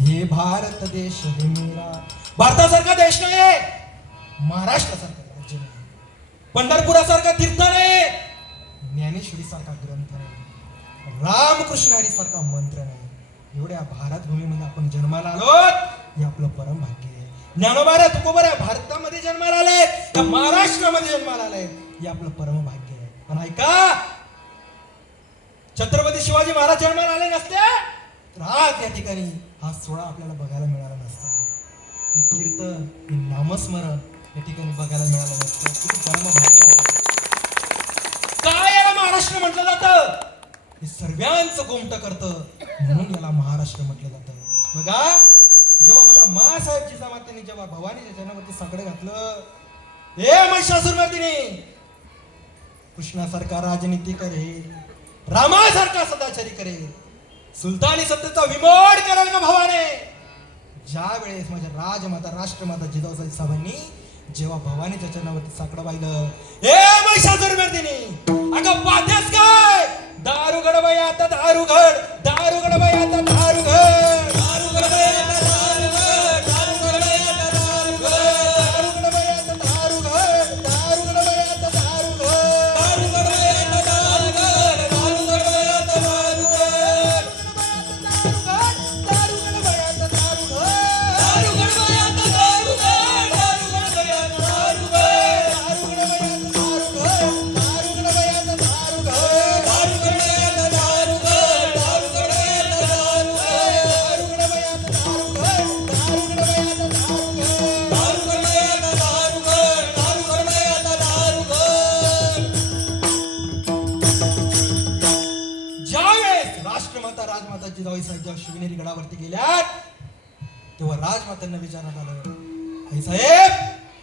हे भारत देश है मेरा. भारतासारखा देश नाही, महाराष्ट्रासारखा राज्य नाही, पंढरपुरासारखा तीर्थ नाही, ज्ञानेश्वरी सारखा ग्रंथ नाही, रामकृष्ण हरी सारखा मंत्र नाही. एवढ्या भारत भूमीमध्ये आपण जन्माला आलो, हे आपलं परम भाग्य आहे. ज्ञानोबा रे तुकोबा रे भारतामध्ये जन्माला आले, त्या महाराष्ट्रामध्ये जन्माला आले, हे आपलं परम भाग्य आहे. पण ऐका, छत्रपती शिवाजी महाराज जन्माला आले नसते तर आज या ठिकाणी हा सोहळा आपल्याला बघायला मिळाला नसता. हे कीर्तन, हे नामस्मरण या ठिकाणी बघायला मिळालं नसतं. किती परम भाग्य आहे. काय याला महाराष्ट्र म्हटलं जातं? हे सर्वांचं गोमट करतं, म्हणून याला महाराष्ट्र म्हटलं जातं. बघा, जेव्हा माझा मासाहेब जिजामातेने जेव्हा भवानीच्या चरणावरती साकडं घातलं, हे महिषासुरमर्दिनी, कृष्णासारखा राजनीती करेल, रामासारखा सदाचारी करेल, सुलतानी सत्तेचा विमोड करेल का भवाने. ज्या वेळेस माझ्या राजमाता राष्ट्रमाता जिजाऊसाहेब साहेबांनी जेव्हा भवानीच्या चरणावरती साकडं वाहिलं, हे महिषासुरमर्दिनी, अगं पाहतेस काय? दारुगड बाई आता दारुगड, दारुगड बाई आता दारुगड, दारुगड बाई आता दारुगड, दारुगड बाई आता दारुगड, दारुगड बाई आता दारुगड, दारुगड बाई आता दारुगड, दारुगड बाई आता दारुगड, दारुगड बाई आता दारुगड, दारुगड बाई आता दारुगड, दारुगड बाई आता दारुगड, दारुगड बाई आता दारुगड, दारुगड बाई आता दारुगड, दारुगड बाई आता दारुगड, दारुगड बाई आता दारुगड. राष्ट्रमाता राजमाता जिजाबाई साहेब जेव्हा शिवनेरी गडावरती गेल्या, तेव्हा राजमातांना विचारण्यात आलं, आई साहेब,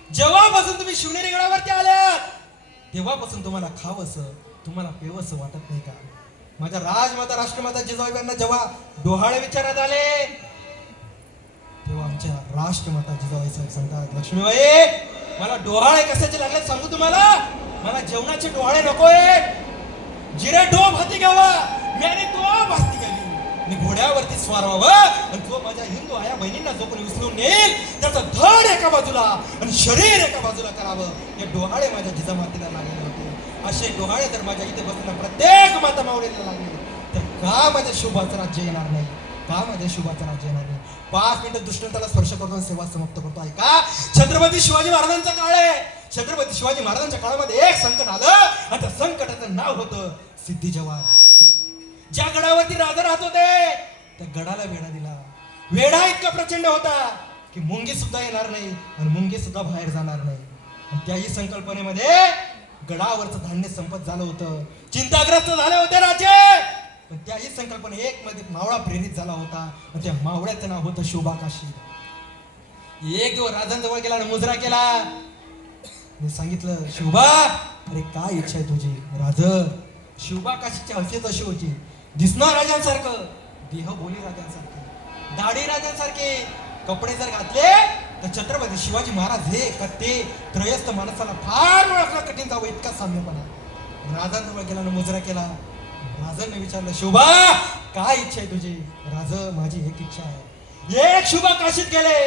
जेव्हापासून तुम्ही शिवनेरी गडावरती आल्यात तेव्हापासून तुम्हाला खावंसं, तुम्हाला पेवसं वाटत नाही का? माझ्या राजमाता राष्ट्रमाता जिजाबाईंना जेव्हा डोहाळे विचारण्यात आले, तेव्हा आमच्या राष्ट्रमाता जिजाबाई साहेब सांगतात, लक्ष्मीबाई, मला डोहाळे कशाचे लागले सांगू तुम्हाला? मला जेवणाचे डोहाळे नकोय. जिरे डोब हाती घ्यावा, मी डोब हाती घ्यावी, मी घोड्यावरती स्वार व्हावं, आणि तो माझ्या हिंदू आया बहिणींना जो कोणी विसरून नेईल त्याचा धड एका बाजूला आणि शरीर एका बाजूला करावं. हे डोहाळे माझ्या जिजामातेला लागले होते. असे डोहाळे जर माझ्या इथे बसलेल्या प्रत्येक माता मावळीला लागले तर का माझ्या शुभाचं राज्य येणार नाही? का माझ्या शुभाचं राज्य येणार नाही? 5 मिनिटं दुष्टांताला स्पर्श करतो, सेवा समाप्त करतो. ऐका, छत्रपती शिवाजी महाराजांचा काळ आहे. छत्रपती शिवाजी महाराजांच्या काळामध्ये एक संकट आलं आणि त्या संकटाचं नाव होतं सिद्धी जवार. ज्या गडावरती राजा राहत होते त्या गडाला वेढा दिला. वेढा इतका प्रचंड होता की मुंगी सुद्धा येणार नाही आणि मुंगी सुद्धा बाहेर जाणार नाही. आणि त्याही संकल्पनेमध्ये गडावरचं धान्य संपत झालं होतं, चिंताग्रस्त झाले होते राजे. पण त्याही संकल्पने एक मध्ये मावळा प्रेरित झाला होता आणि त्या मावळ्याचं नाव होतं शोभाकाशी. एक दिवस राजांजवळ गेला आणि मुजरा केला. मी सांगितलं, शोभा, अरे काय इच्छा आहे तुझी? राज, शोभाकाशीची हौसेच अशी होती, दिसणार राजांसारखं, देह बोली राजांसारखे, दाढी राजांसारखे, कपडे जर घातले तर छत्रपती शिवाजी महाराज हे का ते त्रयस्थ माणसाला फार ओळखणं कठीण जावं इतका साम्यपणा. राजांजवळ गेला आणि मुजरा केला. राजांनी विचारलं, शोभा, काय इच्छा आहे तुझी? राज, माझी एक इच्छा आहे. एक शुभाकाशीत गेले,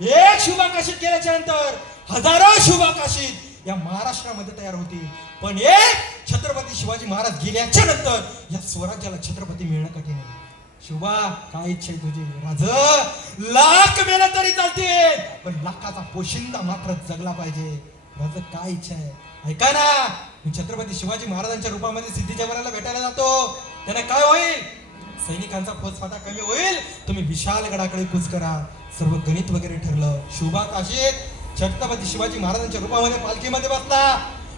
एक शुभाकाशीत गेल्याच्या नंतर हजारो शुभाकाशीत या महाराष्ट्रामध्ये तयार होती, पण एक छत्रपती शिवाजी महाराज गेल्याच्या नंतर या स्वराज्याला छत्रपती मिळणं कठीण आहे. शोभा, काय इच्छा आहे तुझी? राज, लाख मेलं तरी चालते, पण लाखाचा पोशिंदा मात्र जगला पाहिजे. राज, काय इच्छा आहे? ऐका ना, मी छत्रपती शिवाजी महाराजांच्या रूपामध्ये सिद्धी जवाहराला भेटायला जातो. त्याने काय होईल? सैनिकांचा फौजफाटा कमी होईल. तुम्ही विशाल गडाकडे कूच करा. सर्व गणित वगैरे ठरलं. शुभाकाशीत छत्रपती शिवाजी महाराजांच्या रूपामध्ये पालखीमध्ये बसला.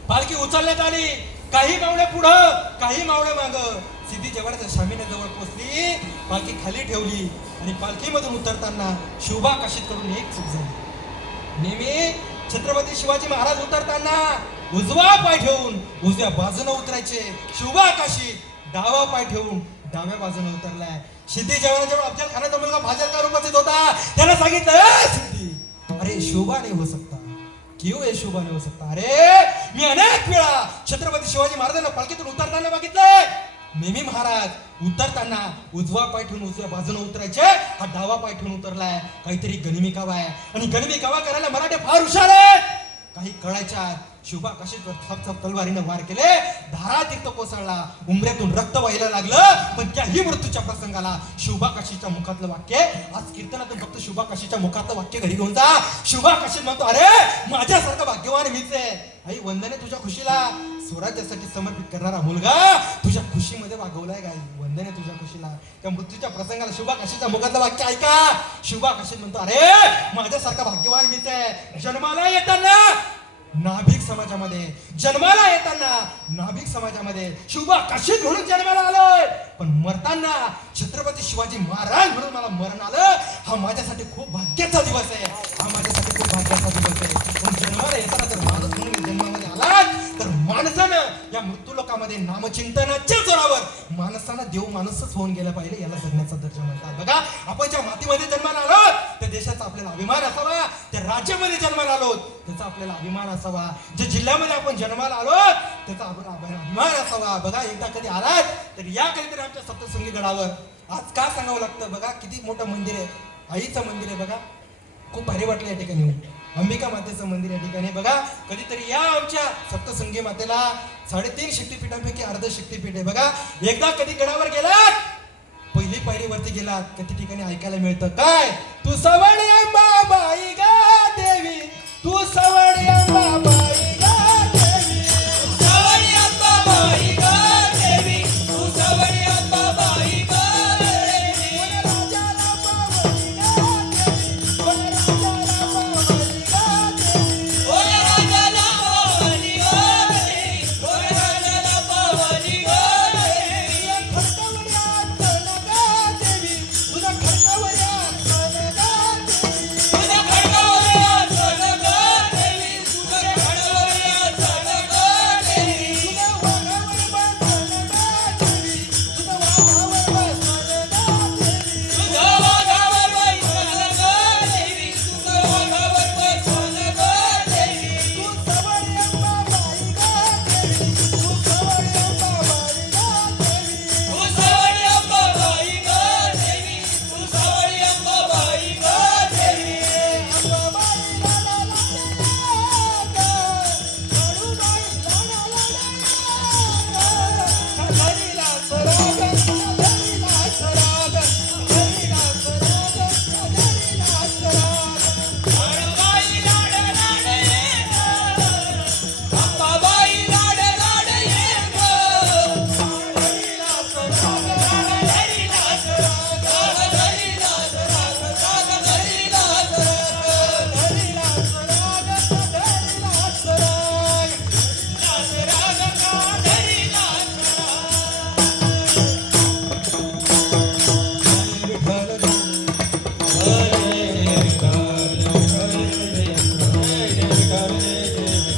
पालखी उचलण्यात आली. काही मावळे पुढं, काही मावळे मागं. सिद्धी जवाहराच्या शामिने जवळ पोहोचली, पालखी खाली ठेवली आणि पालखीमधून उतरताना शुभाकाशीत कडून एक चूक झाली. नेहमी छत्रपती शिवाजी महाराज उतरताना उजवा पाय ठेवून उजव्या बाजूने उतरायचे. शुभाकाशीत डावा पाय ठेवून डाव्या बाजूने उतरलाय. सिद्धी जवाहराजवळ अफजल खानाचा मुलगा फाजल खान उपस्थित होता. त्याला सांगितलं, सिद्धी, अरे शोभा नाही हो सकता. क्यों ये शोभा नहीं हो सकता? अरे मी अनेक वेळा छत्रपती शिवाजी महाराजांना पालखीतून उतरताना बघितलंय. नेहमी महाराज उतरताना उजवा पाय ठेवून उजव्या बाजूने उतरायचे. हा डावा पाय ठेवून उतरलाय. काहीतरी गनिमी कावा आहे आणि गनिमी कावा करायला मराठे फार हुशार आहेत. काही कळायच्या शुभाकाशीवर थप तलवारीने वार केले. धारा तीर्थ कोसळला, उमऱ्यातून रक्त व्हायला लागलं. पण त्याही मृत्यूच्या प्रसंगाला शुभाकाशीच्या मुखातलं वाक्य, आज कीर्तनातून फक्त शुभाकाशीच्या मुखातलं वाक्य घरी घेऊन जा. शुभाकाशी म्हणतो, अरे माझ्यासारखं भाग्यवान मीच आहे. आई वंदने तुझ्या खुशीला. स्वराज्यासाठी समर्पित करणारा मुलगा तुझ्या खुशीमध्ये वागवलाय गाई. वंदने तुझ्या खुशीला. त्या मृत्यूच्या प्रसंगाला शुभाकाशीच्या मुखातलं वाक्य ऐका. शुभाकाशी म्हणतो, अरे माझ्यासारखा भाग्यवान मीच आहे. जन्माला येताना नाभिक समाजामध्ये, जन्माला येताना नाभिक समाजामध्ये शुभाकाशीत म्हणून जन्माला आलोय, पण मरताना छत्रपती शिवाजी महाराज म्हणून मला मरण आलं. हा माझ्यासाठी खूप भाग्याचा दिवस आहे. हा माझ्यासाठी खूप भाग्याचा दिवस आहे. पण जन्माला येताना जर माणूस म्हणून जन्मामध्ये आलात तर माणसानं या मृत्यू लोकामध्ये नामचिंतनाच्या जोरावर माणसानं देव माणूसच होऊन गेला पाहिजे. याला जगण्याचा दर्जा म्हणतात. बघा, आपण ज्या मातीमध्ये जन्माला आलो त्या देशाचा आपल्याला अभिमान असावा. त्या राज्यामध्ये जन्माला आलो त्याचा आपल्याला अभिमान असावा. ज्या जिल्ह्यामध्ये आपण जन्माला आलो त्याचा अभिमान असावा. बघा, एकदा कधी आलात तर या कधीतरी आमच्या सप्तशृंगी गडावर. आज का सांगावं लागतं? बघा किती मोठं मंदिर आहे. आईचं मंदिर आहे. बघा, खूप भारी वाटलं या ठिकाणी येऊन. अंबिका मातेचं मंदिर या ठिकाणी. बघा, कधीतरी या आमच्या सप्तशृंगी मातेला. 3.5 शक्तिपीठांपैकी अर्ध शक्तिपीठ आहे. बघा, एकदा कधी गडावर गेलात, पहिली पायरीवरती गेलात, कधी ठिकाणी ऐकायला मिळतं काय? तू सवडी अंबाबाई गा देवी, तू सवडी अंबाबाई गा देवी, सवडी अंबाबाई गा देवी, तू सवडी अंबाबाई गा देवी. राजाला पावली गा देवी, राजाला पावली गा देवी. ओय राजाला पावली गा देवी, ओय राजाला पावली गा देवी. खडकावरी आसन गा देवी, तुझा खडकावरी आसन गा देवी.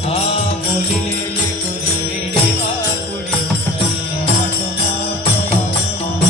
हा बोलिले